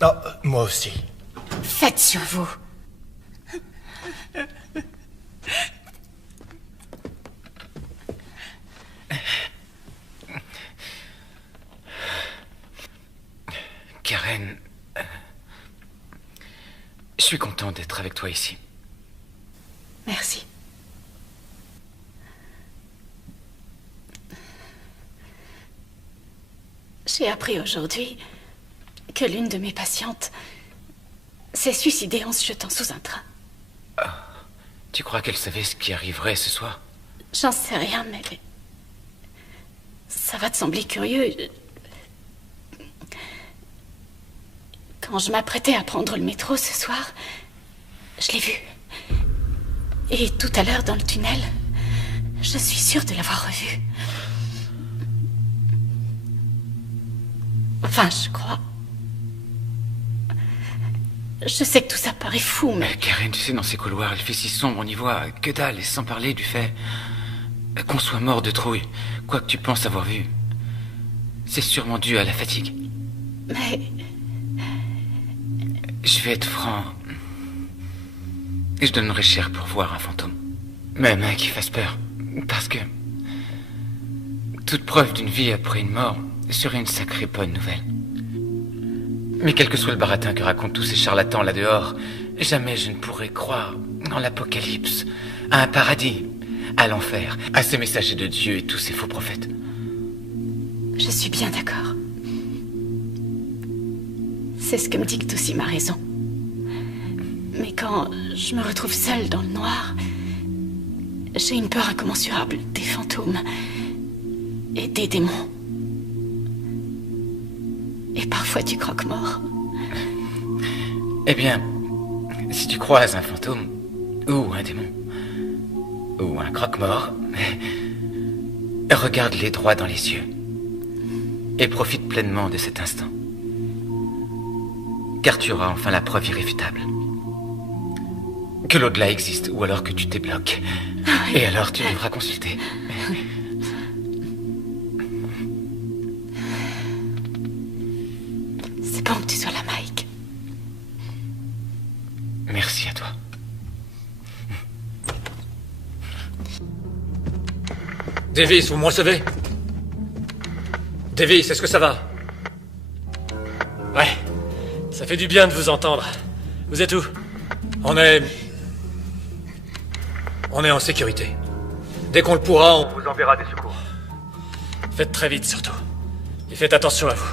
Non, moi aussi. Faites sur vous. Karen, je suis content d'être avec toi ici. Merci. J'ai appris aujourd'hui que l'une de mes patientes s'est suicidée en se jetant sous un train. Tu crois qu'elle savait ce qui arriverait ce soir? J'en sais rien, mais... ça va te sembler curieux. Quand je m'apprêtais à prendre le métro ce soir, je l'ai vue. Et tout à l'heure, dans le tunnel, je suis sûre de l'avoir revue. Enfin, je crois. Je sais que tout ça paraît fou, mais... Karen, tu sais, dans ces couloirs, il fait si sombre, on n'y voit que dalle, et sans parler du fait qu'on soit mort de trouille. Quoi que tu penses avoir vu, c'est sûrement dû à la fatigue. Mais... Je vais être franc. Et je donnerais cher pour voir un fantôme. Même qui fasse peur. Parce que... toute preuve d'une vie après une mort serait une sacrée bonne nouvelle. Mais quel que soit le baratin que racontent tous ces charlatans là-dehors, jamais je ne pourrais croire en l'apocalypse, à un paradis, à l'enfer, à ces messagers de Dieu et tous ces faux prophètes. Je suis bien d'accord. C'est ce que me dicte aussi ma raison. Mais quand je me retrouve seule dans le noir, j'ai une peur incommensurable des fantômes et des démons. Et parfois du croque-mort. Eh bien, si tu croises un fantôme, ou un démon, ou un croque-mort, regarde-les droit dans les yeux. Et profite pleinement de cet instant. Car tu auras enfin la preuve irréfutable. Que l'au-delà existe, ou alors que tu débloques. Et alors tu devras consulter. C'est bon que tu sois là, Mike. Merci à toi. Davis, vous me recevez? Davis, est-ce que ça va? Ouais, ça fait du bien de vous entendre. Vous êtes où? On est en sécurité. Dès qu'on le pourra, on vous enverra des secours. Faites très vite, surtout. Et faites attention à vous.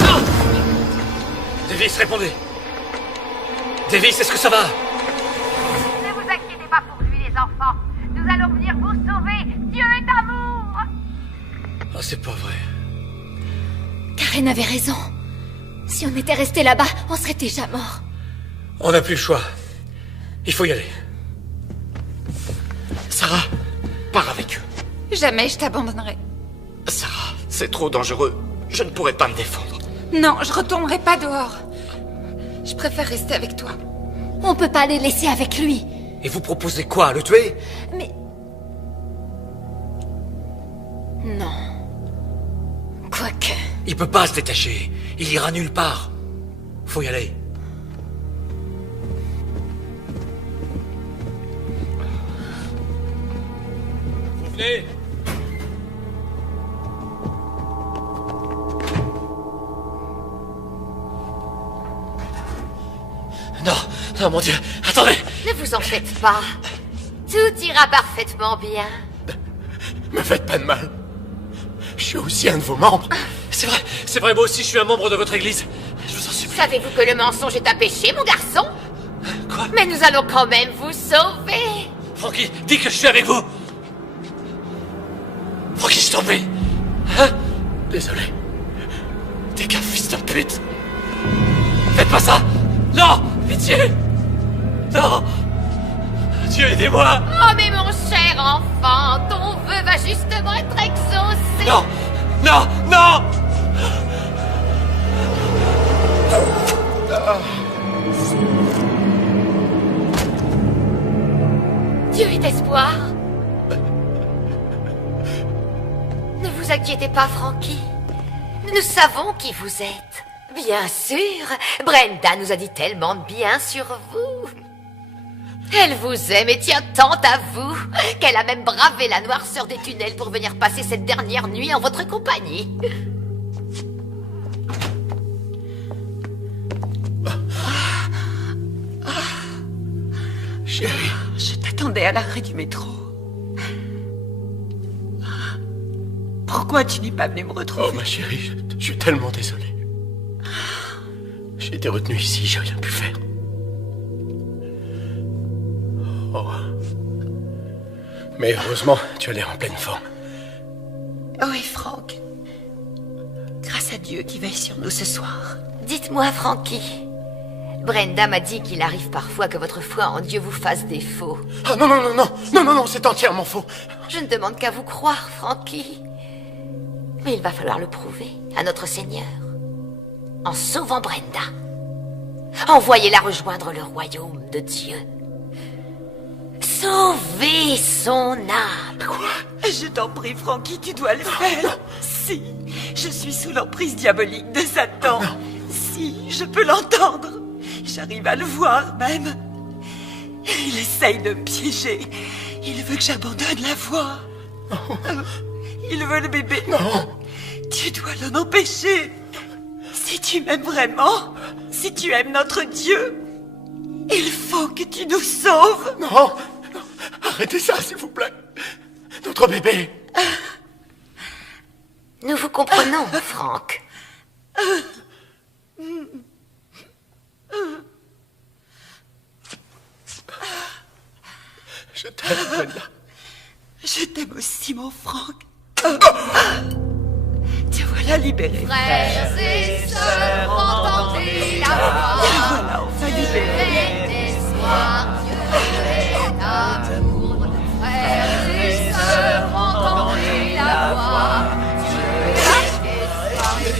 Non! Davis, répondez. Davis, est-ce que ça va? Ne vous inquiétez pas pour lui, les enfants. Nous allons venir vous sauver. Dieu est amour. Ah, c'est pas vrai. Karen avait raison. Si on était resté là-bas, on serait déjà mort. On n'a plus le choix. Il faut y aller. Sarah, pars avec eux. Jamais je t'abandonnerai. Sarah, c'est trop dangereux. Je ne pourrais pas me défendre. Non, je retournerai pas dehors. Je préfère rester avec toi. On peut pas les laisser avec lui. Et vous proposez quoi? Le tuer? Mais... non. Quoique... Il peut pas se détacher. Il ira nulle part. Faut y aller. Vous venez? Non, non, mon Dieu, attendez! Ne vous en faites pas. Tout ira parfaitement bien. Me faites pas de mal. Je suis aussi un de vos membres. C'est vrai, moi aussi je suis un membre de votre église. Je vous en supplie. Savez-vous que le mensonge est un péché, mon garçon? Quoi? Mais nous allons quand même vous sauver. Frankie, dis que je suis avec vous! Frankie, je t'en prie! Hein? Désolé. T'es qu'un fils de pute! Faites pas ça! Non! Pitié! Non! Dieu, aidez-moi! Oh, mais mon cher enfant, ton vœu va justement être exaucé. Non! Non! Non! Dieu est espoir. Ne vous inquiétez pas, Frankie. Nous savons qui vous êtes. Bien sûr, Brenda nous a dit tellement de bien sur vous. Elle vous aime et tient tant à vous qu'elle a même bravé la noirceur des tunnels pour venir passer cette dernière nuit en votre compagnie. Chérie. Je t'attendais à l'arrêt du métro. Pourquoi tu n'es pas venu me retrouver? Oh, ma chérie, je suis tellement désolé. J'ai été retenu ici, j'ai rien pu faire. Oh. Mais heureusement, tu as l'air en pleine forme. Oui, Franck. Grâce à Dieu qui veille sur nous ce soir. Dites-moi, Frankie. Brenda m'a dit qu'il arrive parfois que votre foi en Dieu vous fasse défaut. Ah non, non, non, non, non, non, non, c'est entièrement faux. Je ne demande qu'à vous croire, Frankie. Mais il va falloir le prouver à notre Seigneur. En sauvant Brenda. Envoyez-la rejoindre le royaume de Dieu. Sauvez son âme. Quoi? Je t'en prie, Frankie, tu dois le faire. Si, je suis sous l'emprise diabolique de Satan. Si, je peux l'entendre. J'arrive à le voir même. Il essaye de me piéger. Il veut que j'abandonne la voie. Il veut le bébé. Non. Tu dois l'en empêcher. Si tu m'aimes vraiment, si tu aimes notre Dieu, il faut que tu nous sauves. Non. Arrêtez ça, s'il vous plaît. Notre bébé. Nous vous comprenons, Franck. Je t'aime, Brenda. Je t'aime aussi, mon Franck. Te voilà libéré. Frères et sœurs, entendez la voix. Te voilà enfin libéré. D'espoir, Dieu est amour. Frères et sœurs, entendez la voix. Dieu est espoir, Dieu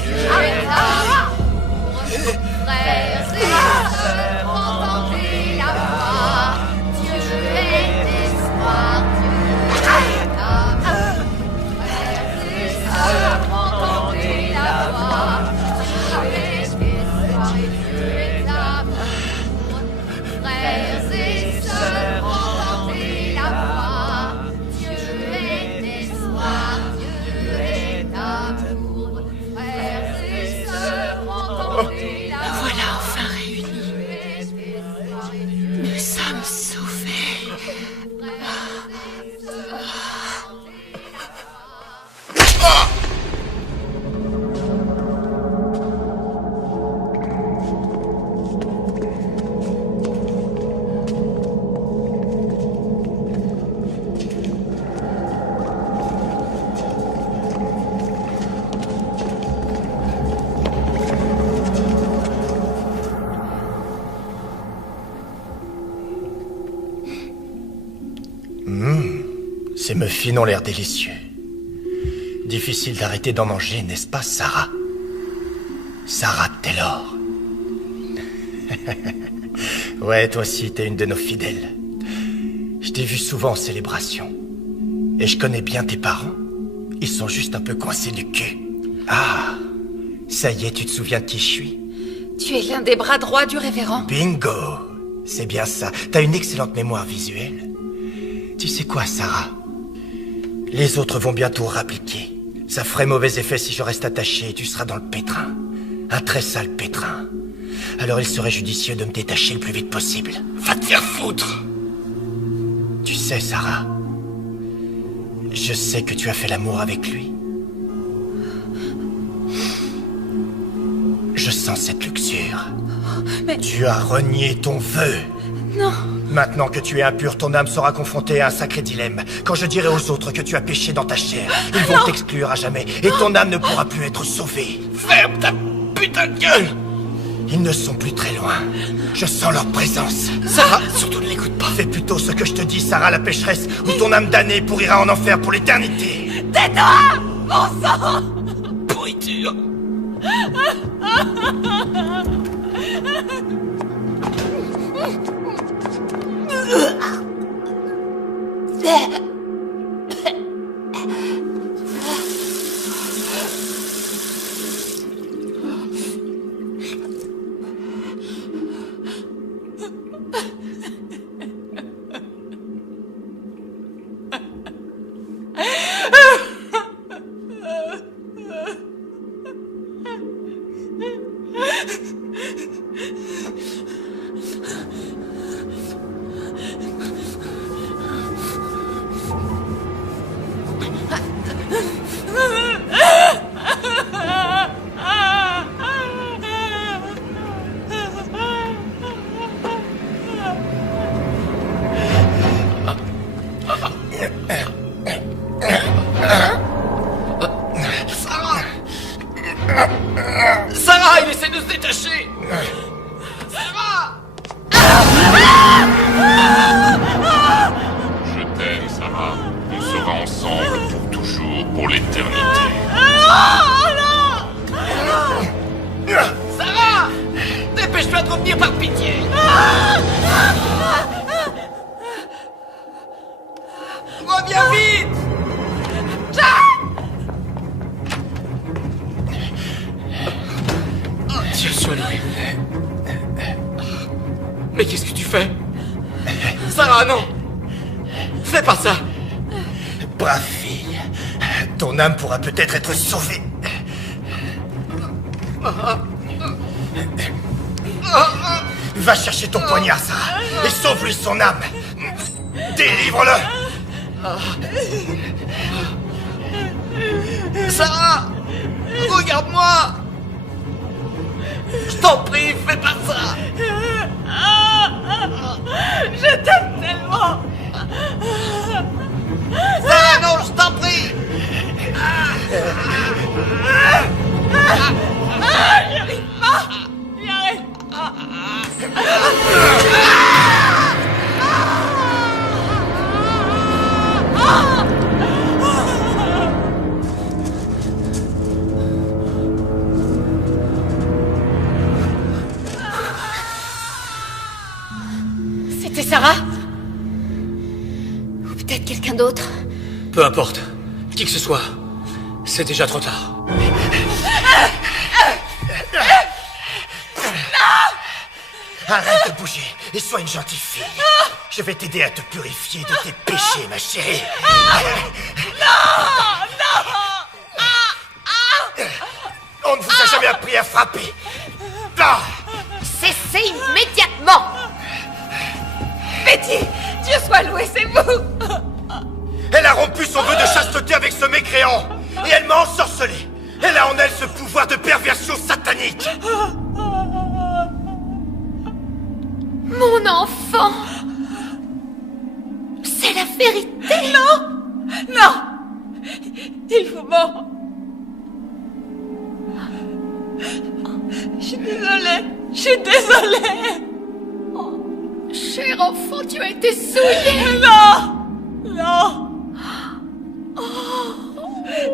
est amour. Frères et sœurs, entendez la voix. Dieu est espoir, Dieu est amour. Frères et sœurs, entendez la voix. Dieu est espoir et Dieu est amour. Frères et sœurs, entendez la voix. Dieu est espoir, Dieu est amour. Frères et sœurs, entendez la voix. Voilà enfin réunis. Nous sommes sauvés. Ces muffins ont l'air délicieux. Difficile d'arrêter d'en manger, n'est-ce pas, Sarah? Sarah Taylor. Ouais, toi aussi, t'es une de nos fidèles. Je t'ai vu souvent en célébration. Et je connais bien tes parents. Ils sont juste un peu coincés du cul. Ah, ça y est, tu te souviens de qui je suis? Tu es l'un des bras droits du révérend. Bingo! C'est bien ça. T'as une excellente mémoire visuelle. Tu sais quoi, Sarah? Les autres vont bientôt rappliquer. Ça ferait mauvais effet si je reste attaché et tu seras dans le pétrin. Un très sale pétrin. Alors il serait judicieux de me détacher le plus vite possible. Va te faire foutre! Tu sais, Sarah, je sais que tu as fait l'amour avec lui. Je sens cette luxure. Mais... Tu as renié ton vœu. Non. Maintenant que tu es impur, ton âme sera confrontée à un sacré dilemme. Quand je dirai aux autres que tu as péché dans ta chair, ils vont t'exclure à jamais et ton âme ne pourra plus être sauvée. Ferme ta putain de gueule! Ils ne sont plus très loin. Je sens leur présence. Sarah, surtout ne l'écoute pas. Fais plutôt ce que je te dis, Sarah la pécheresse, ou ton âme damnée pourrira en enfer pour l'éternité. Tais-toi, mon sang! Pourriture. Sarah, il essaie de se détacher. Sarah! Je t'aime, Sarah. On sera ensemble pour toujours, pour l'éternité. Sarah! Dépêche-toi de revenir par pitié. Reviens vite! Dieu soit loué. Mais qu'est-ce que tu fais? Sarah, non! Fais pas ça! Brave fille. Ton âme pourra peut-être être sauvée. Va chercher ton poignard, Sarah, et sauve-lui son âme. Délivre-le. Sarah! Regarde-moi! Je t'en prie, fais pas ça! Je t'aime tellement! Sarah, non, je t'en prie! J'y arrive pas! J'y arrive pas! C'était Sarah? Ou peut-être quelqu'un d'autre? Peu importe. Qui que ce soit. C'est déjà trop tard. Arrête de bouger et sois une gentille fille. Je vais t'aider à te purifier de tes péchés, ma chérie. On ne vous a jamais appris à frapper. Cessez immédiatement! Betty, Dieu soit loué, c'est vous! Elle a rompu son vœu de chasteté avec ce mécréant. Et elle m'a ensorcelé. Elle a en elle ce pouvoir de perversion satanique. Mon enfant! C'est la vérité! Non! Non! Il vous ment! Je suis désolée! Je suis désolée! Cher enfant, tu as été souillé! Non! Non!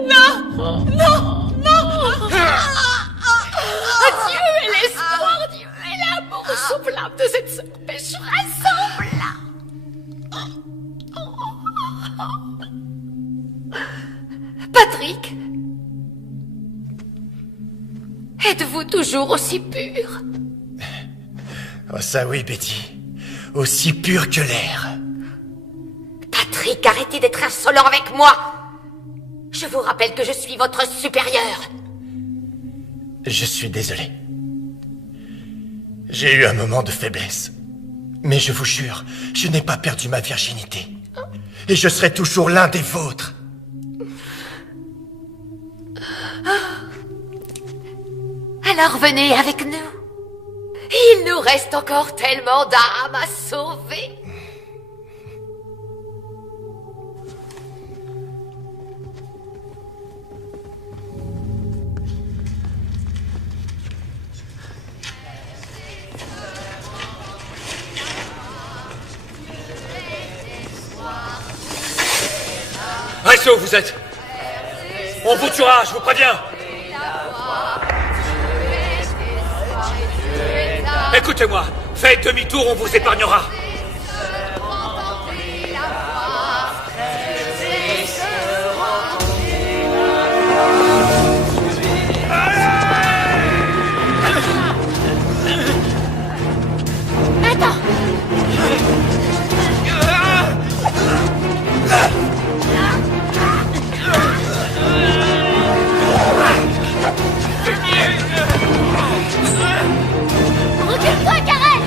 Non! Non! Non! Dieu est l'espoir, Dieu est l'amour soufflable de cette sœur pécheresse. Patrick, êtes-vous toujours aussi pur? Oh ça oui, Betty. Aussi pur que l'air. Patrick, arrêtez d'être insolent avec moi. Je vous rappelle que je suis votre supérieur. Je suis désolé. J'ai eu un moment de faiblesse. Mais je vous jure, je n'ai pas perdu ma virginité. Et je serai toujours l'un des vôtres. Alors venez avec nous. Il nous reste encore tellement d'âmes à sauver. Restez où vous êtes. On vous tuera, je vous préviens. Écoutez-moi, faites demi-tour, on vous épargnera. Attends. Recule-toi, Karen!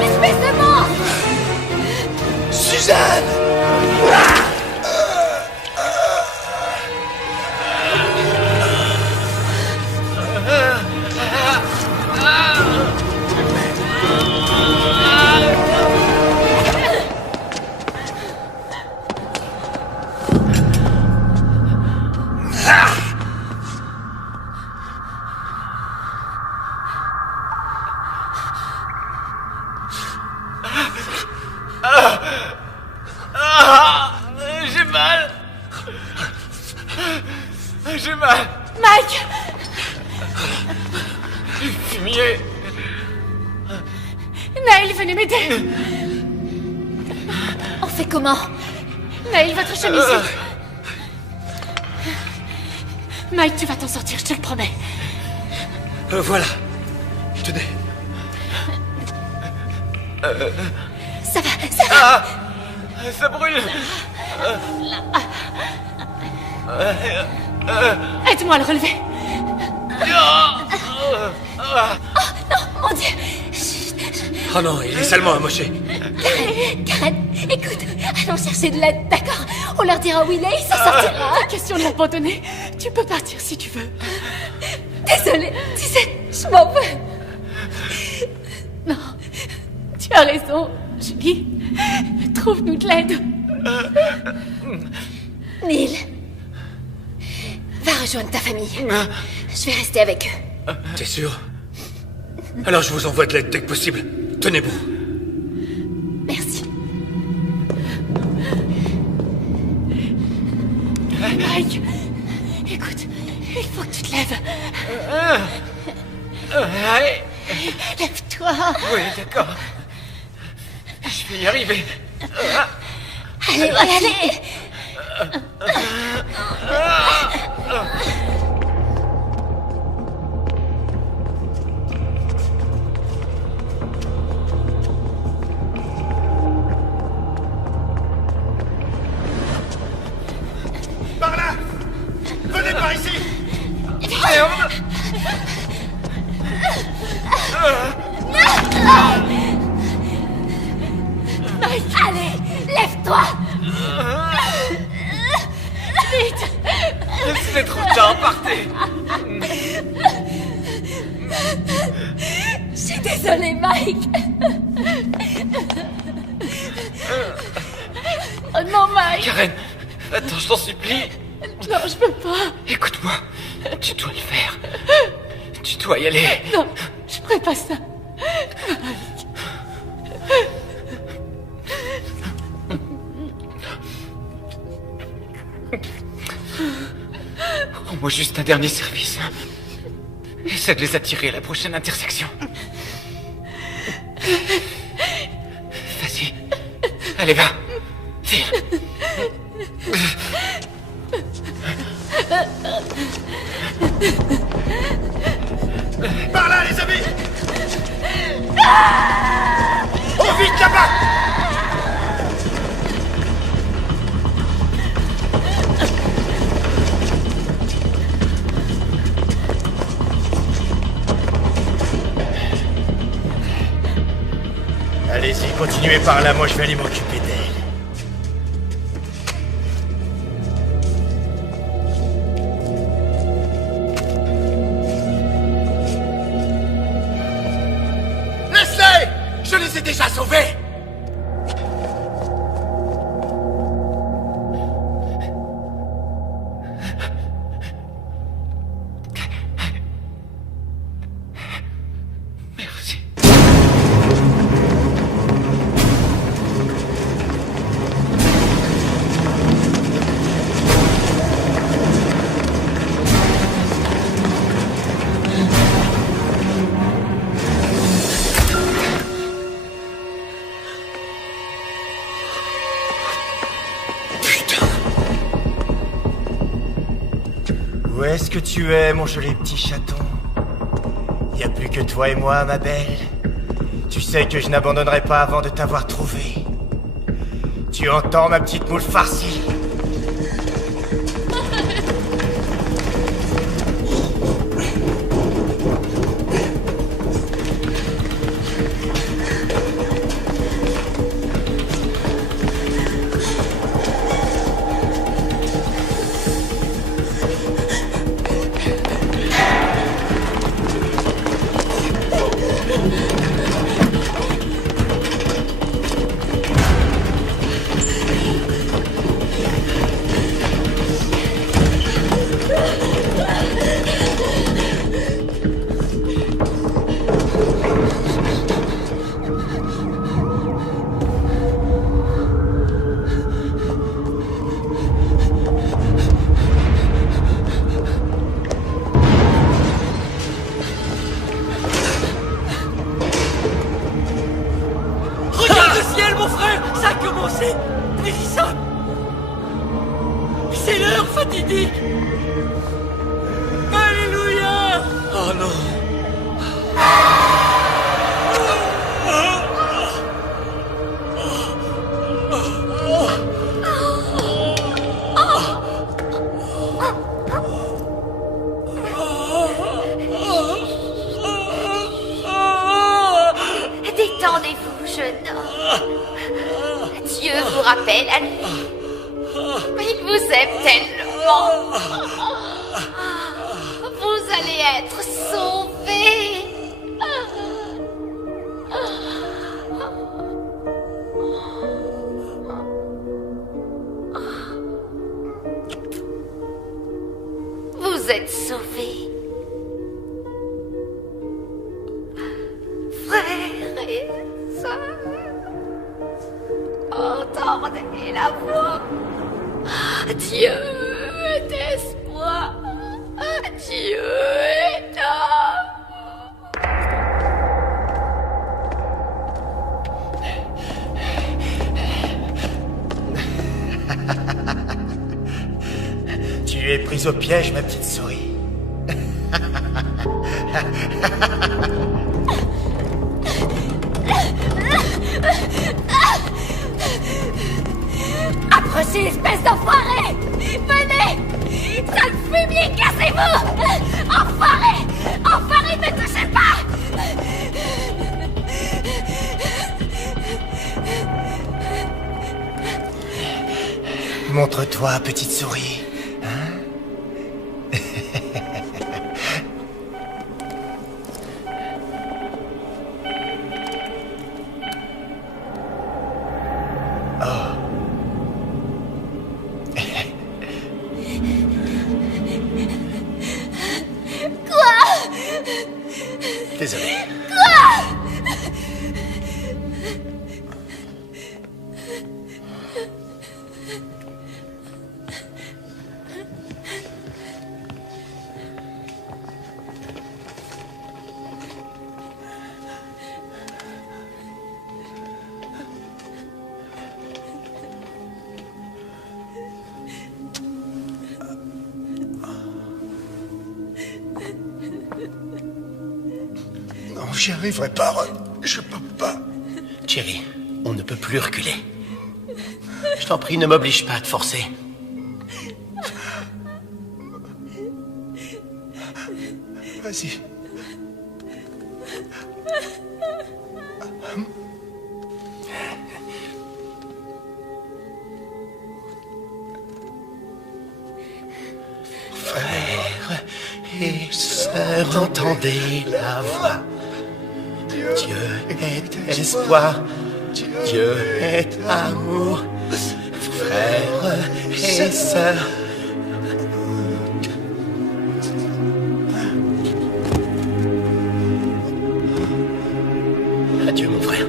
Espèce de mort! Suzanne! J'ai mal. J'ai mal. Mike! Fumier. Naël, venez m'aider. On fait comment? Naël, votre chemise. Mike, tu vas t'en sortir, je te le promets. Voilà. Tenez. Ça va, ça va. Ah, ça brûle. Aide-moi à le relever. Oh non, mon Dieu. Oh non, il est salement amoché. Karen, écoute, allons chercher de l'aide, d'accord? On leur dira où il est, il s'en sortira. Pas question de l'abandonner. Tu peux partir si tu veux. Désolée, tu sais, je m'en veux. Non, tu as raison, Julie. Trouve-nous de l'aide. Neil, va rejoindre ta famille. Je vais rester avec eux. T'es sûr? Alors je vous envoie de l'aide dès que possible. Tenez bon. Merci. Mike, écoute, il faut que tu te lèves. Lève-toi. Oui, d'accord. Je vais y arriver. Allez, allez. Par là! Venez par ici! Mike, allez, lève-toi. Vite. C'est trop tard, partez. Je suis désolée, Mike. Oh non, Mike. Karen, attends, je t'en supplie. Non, je peux pas. Écoute-moi, tu dois le faire. Tu dois y aller. Non, je ferai pas ça. Mike. Rends-moi juste un dernier service. Essaie de les attirer à la prochaine intersection. Vas-y. Allez, va. File. Par là, les amis! Oh, vite là-bas! Allez-y, continuez par là, moi je vais aller m'occuper d'elle. Laisse-les! Je les ai déjà sauvés! Merci. Où est-ce que tu es, mon joli petit chaton? Y a plus que toi et moi, ma belle. Tu sais que je n'abandonnerai pas avant de t'avoir trouvé. Tu entends, ma petite moule farcie? Regarde le ciel, mon frère! Ça a commencé! Mélissa! C'est l'heure fatidique! Détendez-vous, jeune homme. Dieu vous rappelle à lui. Il vous aime tellement. Vous allez être sauvés. Vous êtes sauvés. Frères et sœurs, entendez la voix. Dieu est espoir. Dieu est Tu es prise au piège, ma petite souris. Approchez, espèce d'enfoiré! Venez! Sale fumier, cassez-vous! Enfoiré! Enfoiré, ne touchez pas! Montre-toi, petite souris. Hein? Oh. Quoi? Désolé. Quoi? Non, j'y arriverai pas, Ron. Je peux pas. Jerry, on ne peut plus reculer. Je t'en prie, ne m'oblige pas à te forcer. Vas-y. Frères et sœurs, entendez la voix. Dieu est espoir, Dieu est amour. Frères et sœurs. Adieu, mon frère.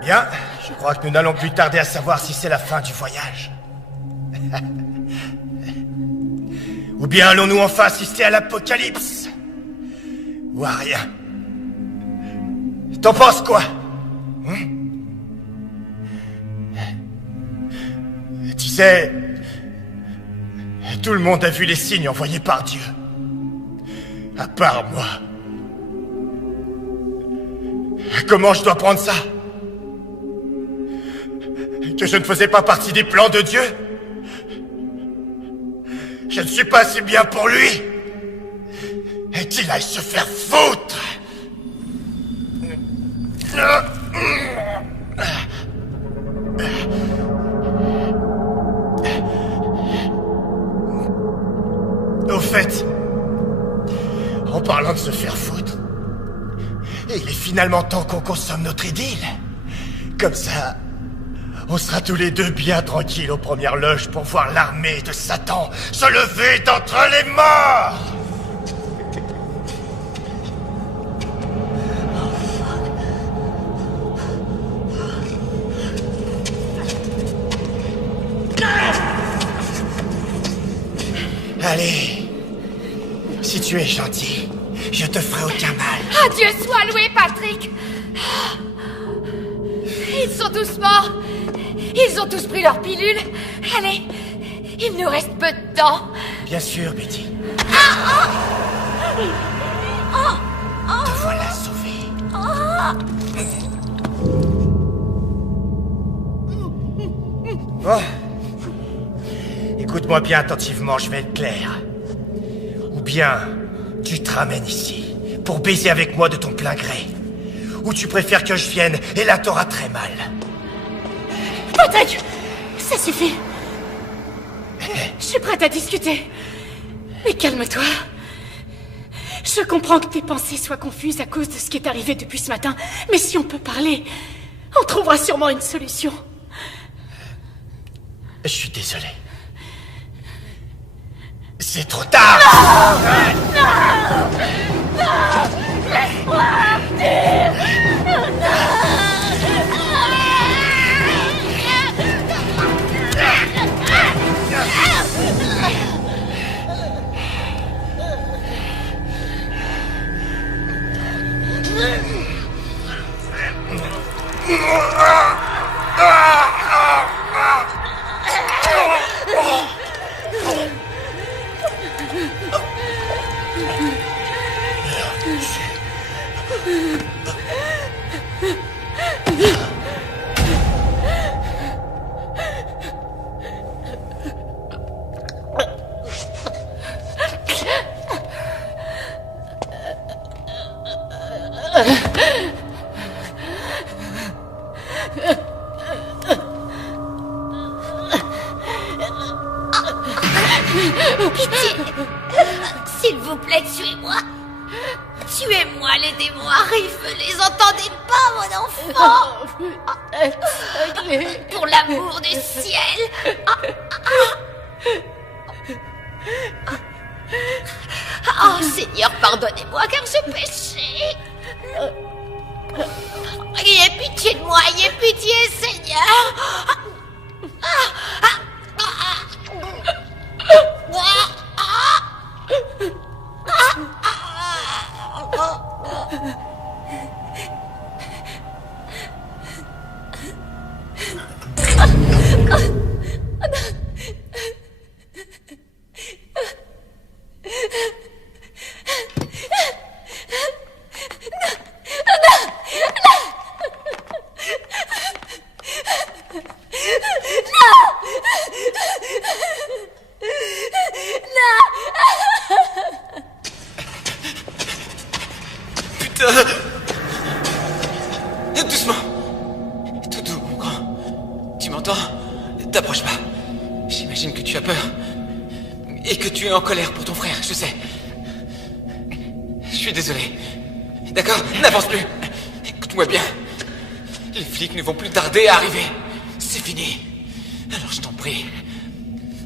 Bien, je crois que nous n'allons plus tarder à savoir si c'est la fin du voyage. Ou bien allons-nous enfin assister à l'apocalypse? Ou à rien? T'en penses quoi? Tu sais, tout le monde a vu les signes envoyés par Dieu. À part moi. Comment je dois prendre ça? Que je ne faisais pas partie des plans de Dieu? Je ne suis pas assez bien pour lui? Et qu'il aille se faire foutre! Au fait, en parlant de se faire foutre, il est finalement temps qu'on consomme notre idylle. Comme ça, on sera tous les deux bien tranquilles aux premières loges pour voir l'armée de Satan se lever d'entre les morts. Allez, si tu es gentil, je te ferai aucun mal. Ah, Dieu soit loué, Patrick! Ils sont tous morts. Ils ont tous pris leur pilule. Allez, il nous reste peu de temps. Bien sûr, Betty. Oh, Bon. Écoute-moi bien attentivement, je vais être clair. Ou bien, tu te ramènes ici, pour baiser avec moi de ton plein gré. Ou tu préfères que je vienne, et là t'auras très mal. Patrick! Ça suffit. Je suis prête à discuter. Mais calme-toi. Je comprends que tes pensées soient confuses à cause de ce qui est arrivé depuis ce matin, mais si on peut parler, on trouvera sûrement une solution. Je suis désolé. C'est trop tard! Non! Laisse-moi partir! Pitié! S'il vous plaît, tuez-moi! Tuez-moi, les démons arrivent! Les entendez pas, mon enfant! Pour l'amour du ciel! Oh, Seigneur, pardonnez-moi, car j'ai péché! Ayez pitié de moi, ayez pitié, Seigneur! Doucement. Tout doux, mon grand. Tu m'entends? T'approches pas. J'imagine que tu as peur. Et que tu es en colère pour ton frère, je sais. Je suis désolé. D'accord? N'avance plus. Écoute-moi bien. Les flics ne vont plus tarder à arriver. C'est fini. Alors je t'en prie.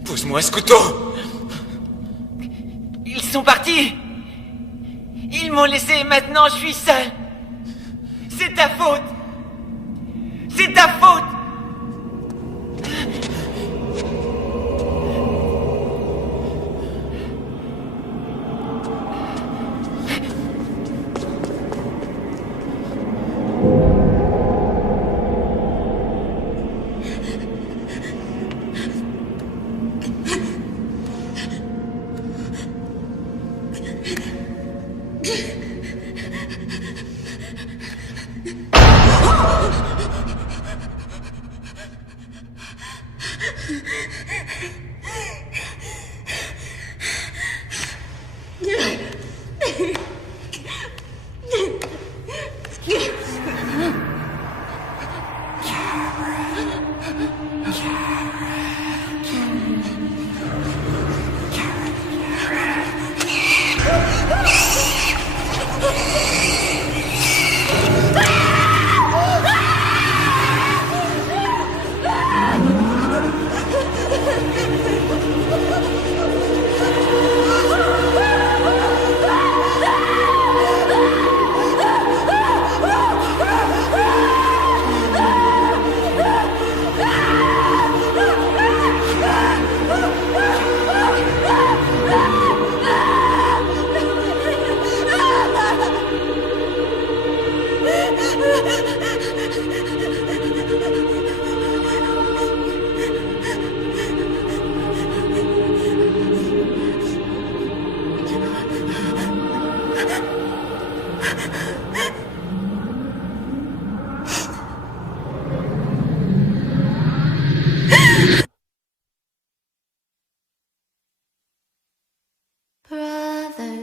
Pose-moi ce couteau. Ils sont partis. Ils m'ont laissé et maintenant je suis seul. C'est ta faute. C'est ta faute.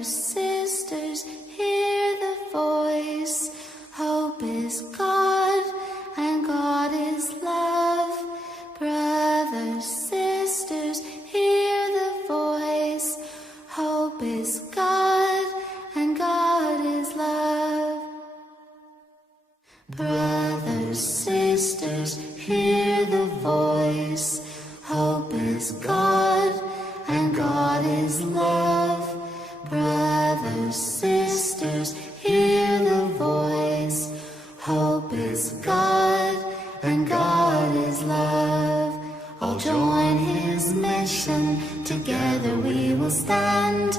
Brothers, sisters, hear the voice. Hope is God, and God is love. Brothers, sisters, hear the voice. Hope is God, and God is love. Brothers, sisters, hear the voice. Hope is God, and God is love. Brothers, sisters, hear the voice. Hope is God, and God is love. All join His mission, together we will stand.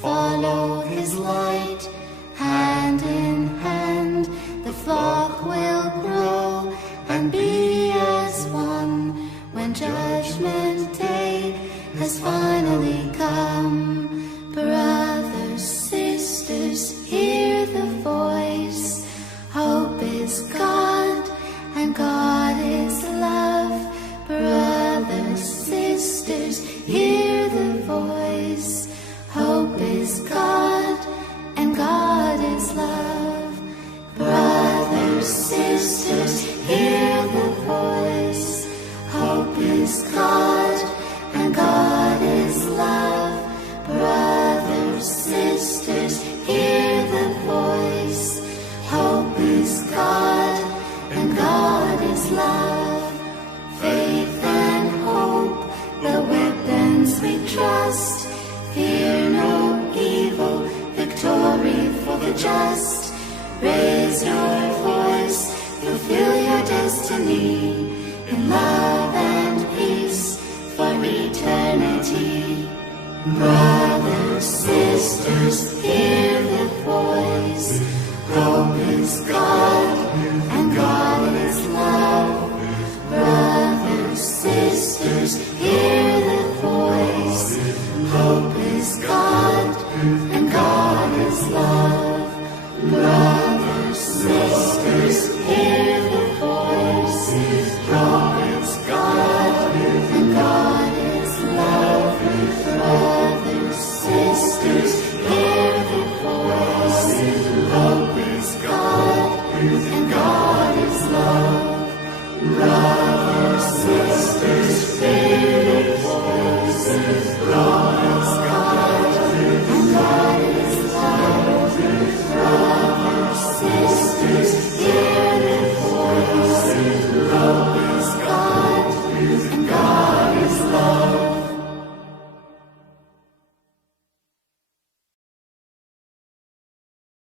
Follow His light, hand in hand. The flock will grow and be as one when Judgment Day has finally come. Brothers, sisters, hear the voice. Hope is God, and God is love. Brothers, sisters, hear the voice. Hope is God, and God is love. Brothers, sisters, hear the voice. Hope is God, and God is love. Brothers, sisters, hear the voice. Hope is God, and God is love. Faith and hope, the weapons we trust. Fear no evil, victory for the just. Raise your voice, fulfill your destiny. In love and peace for eternity. Brothers, sisters, hear the voice. Hope is God.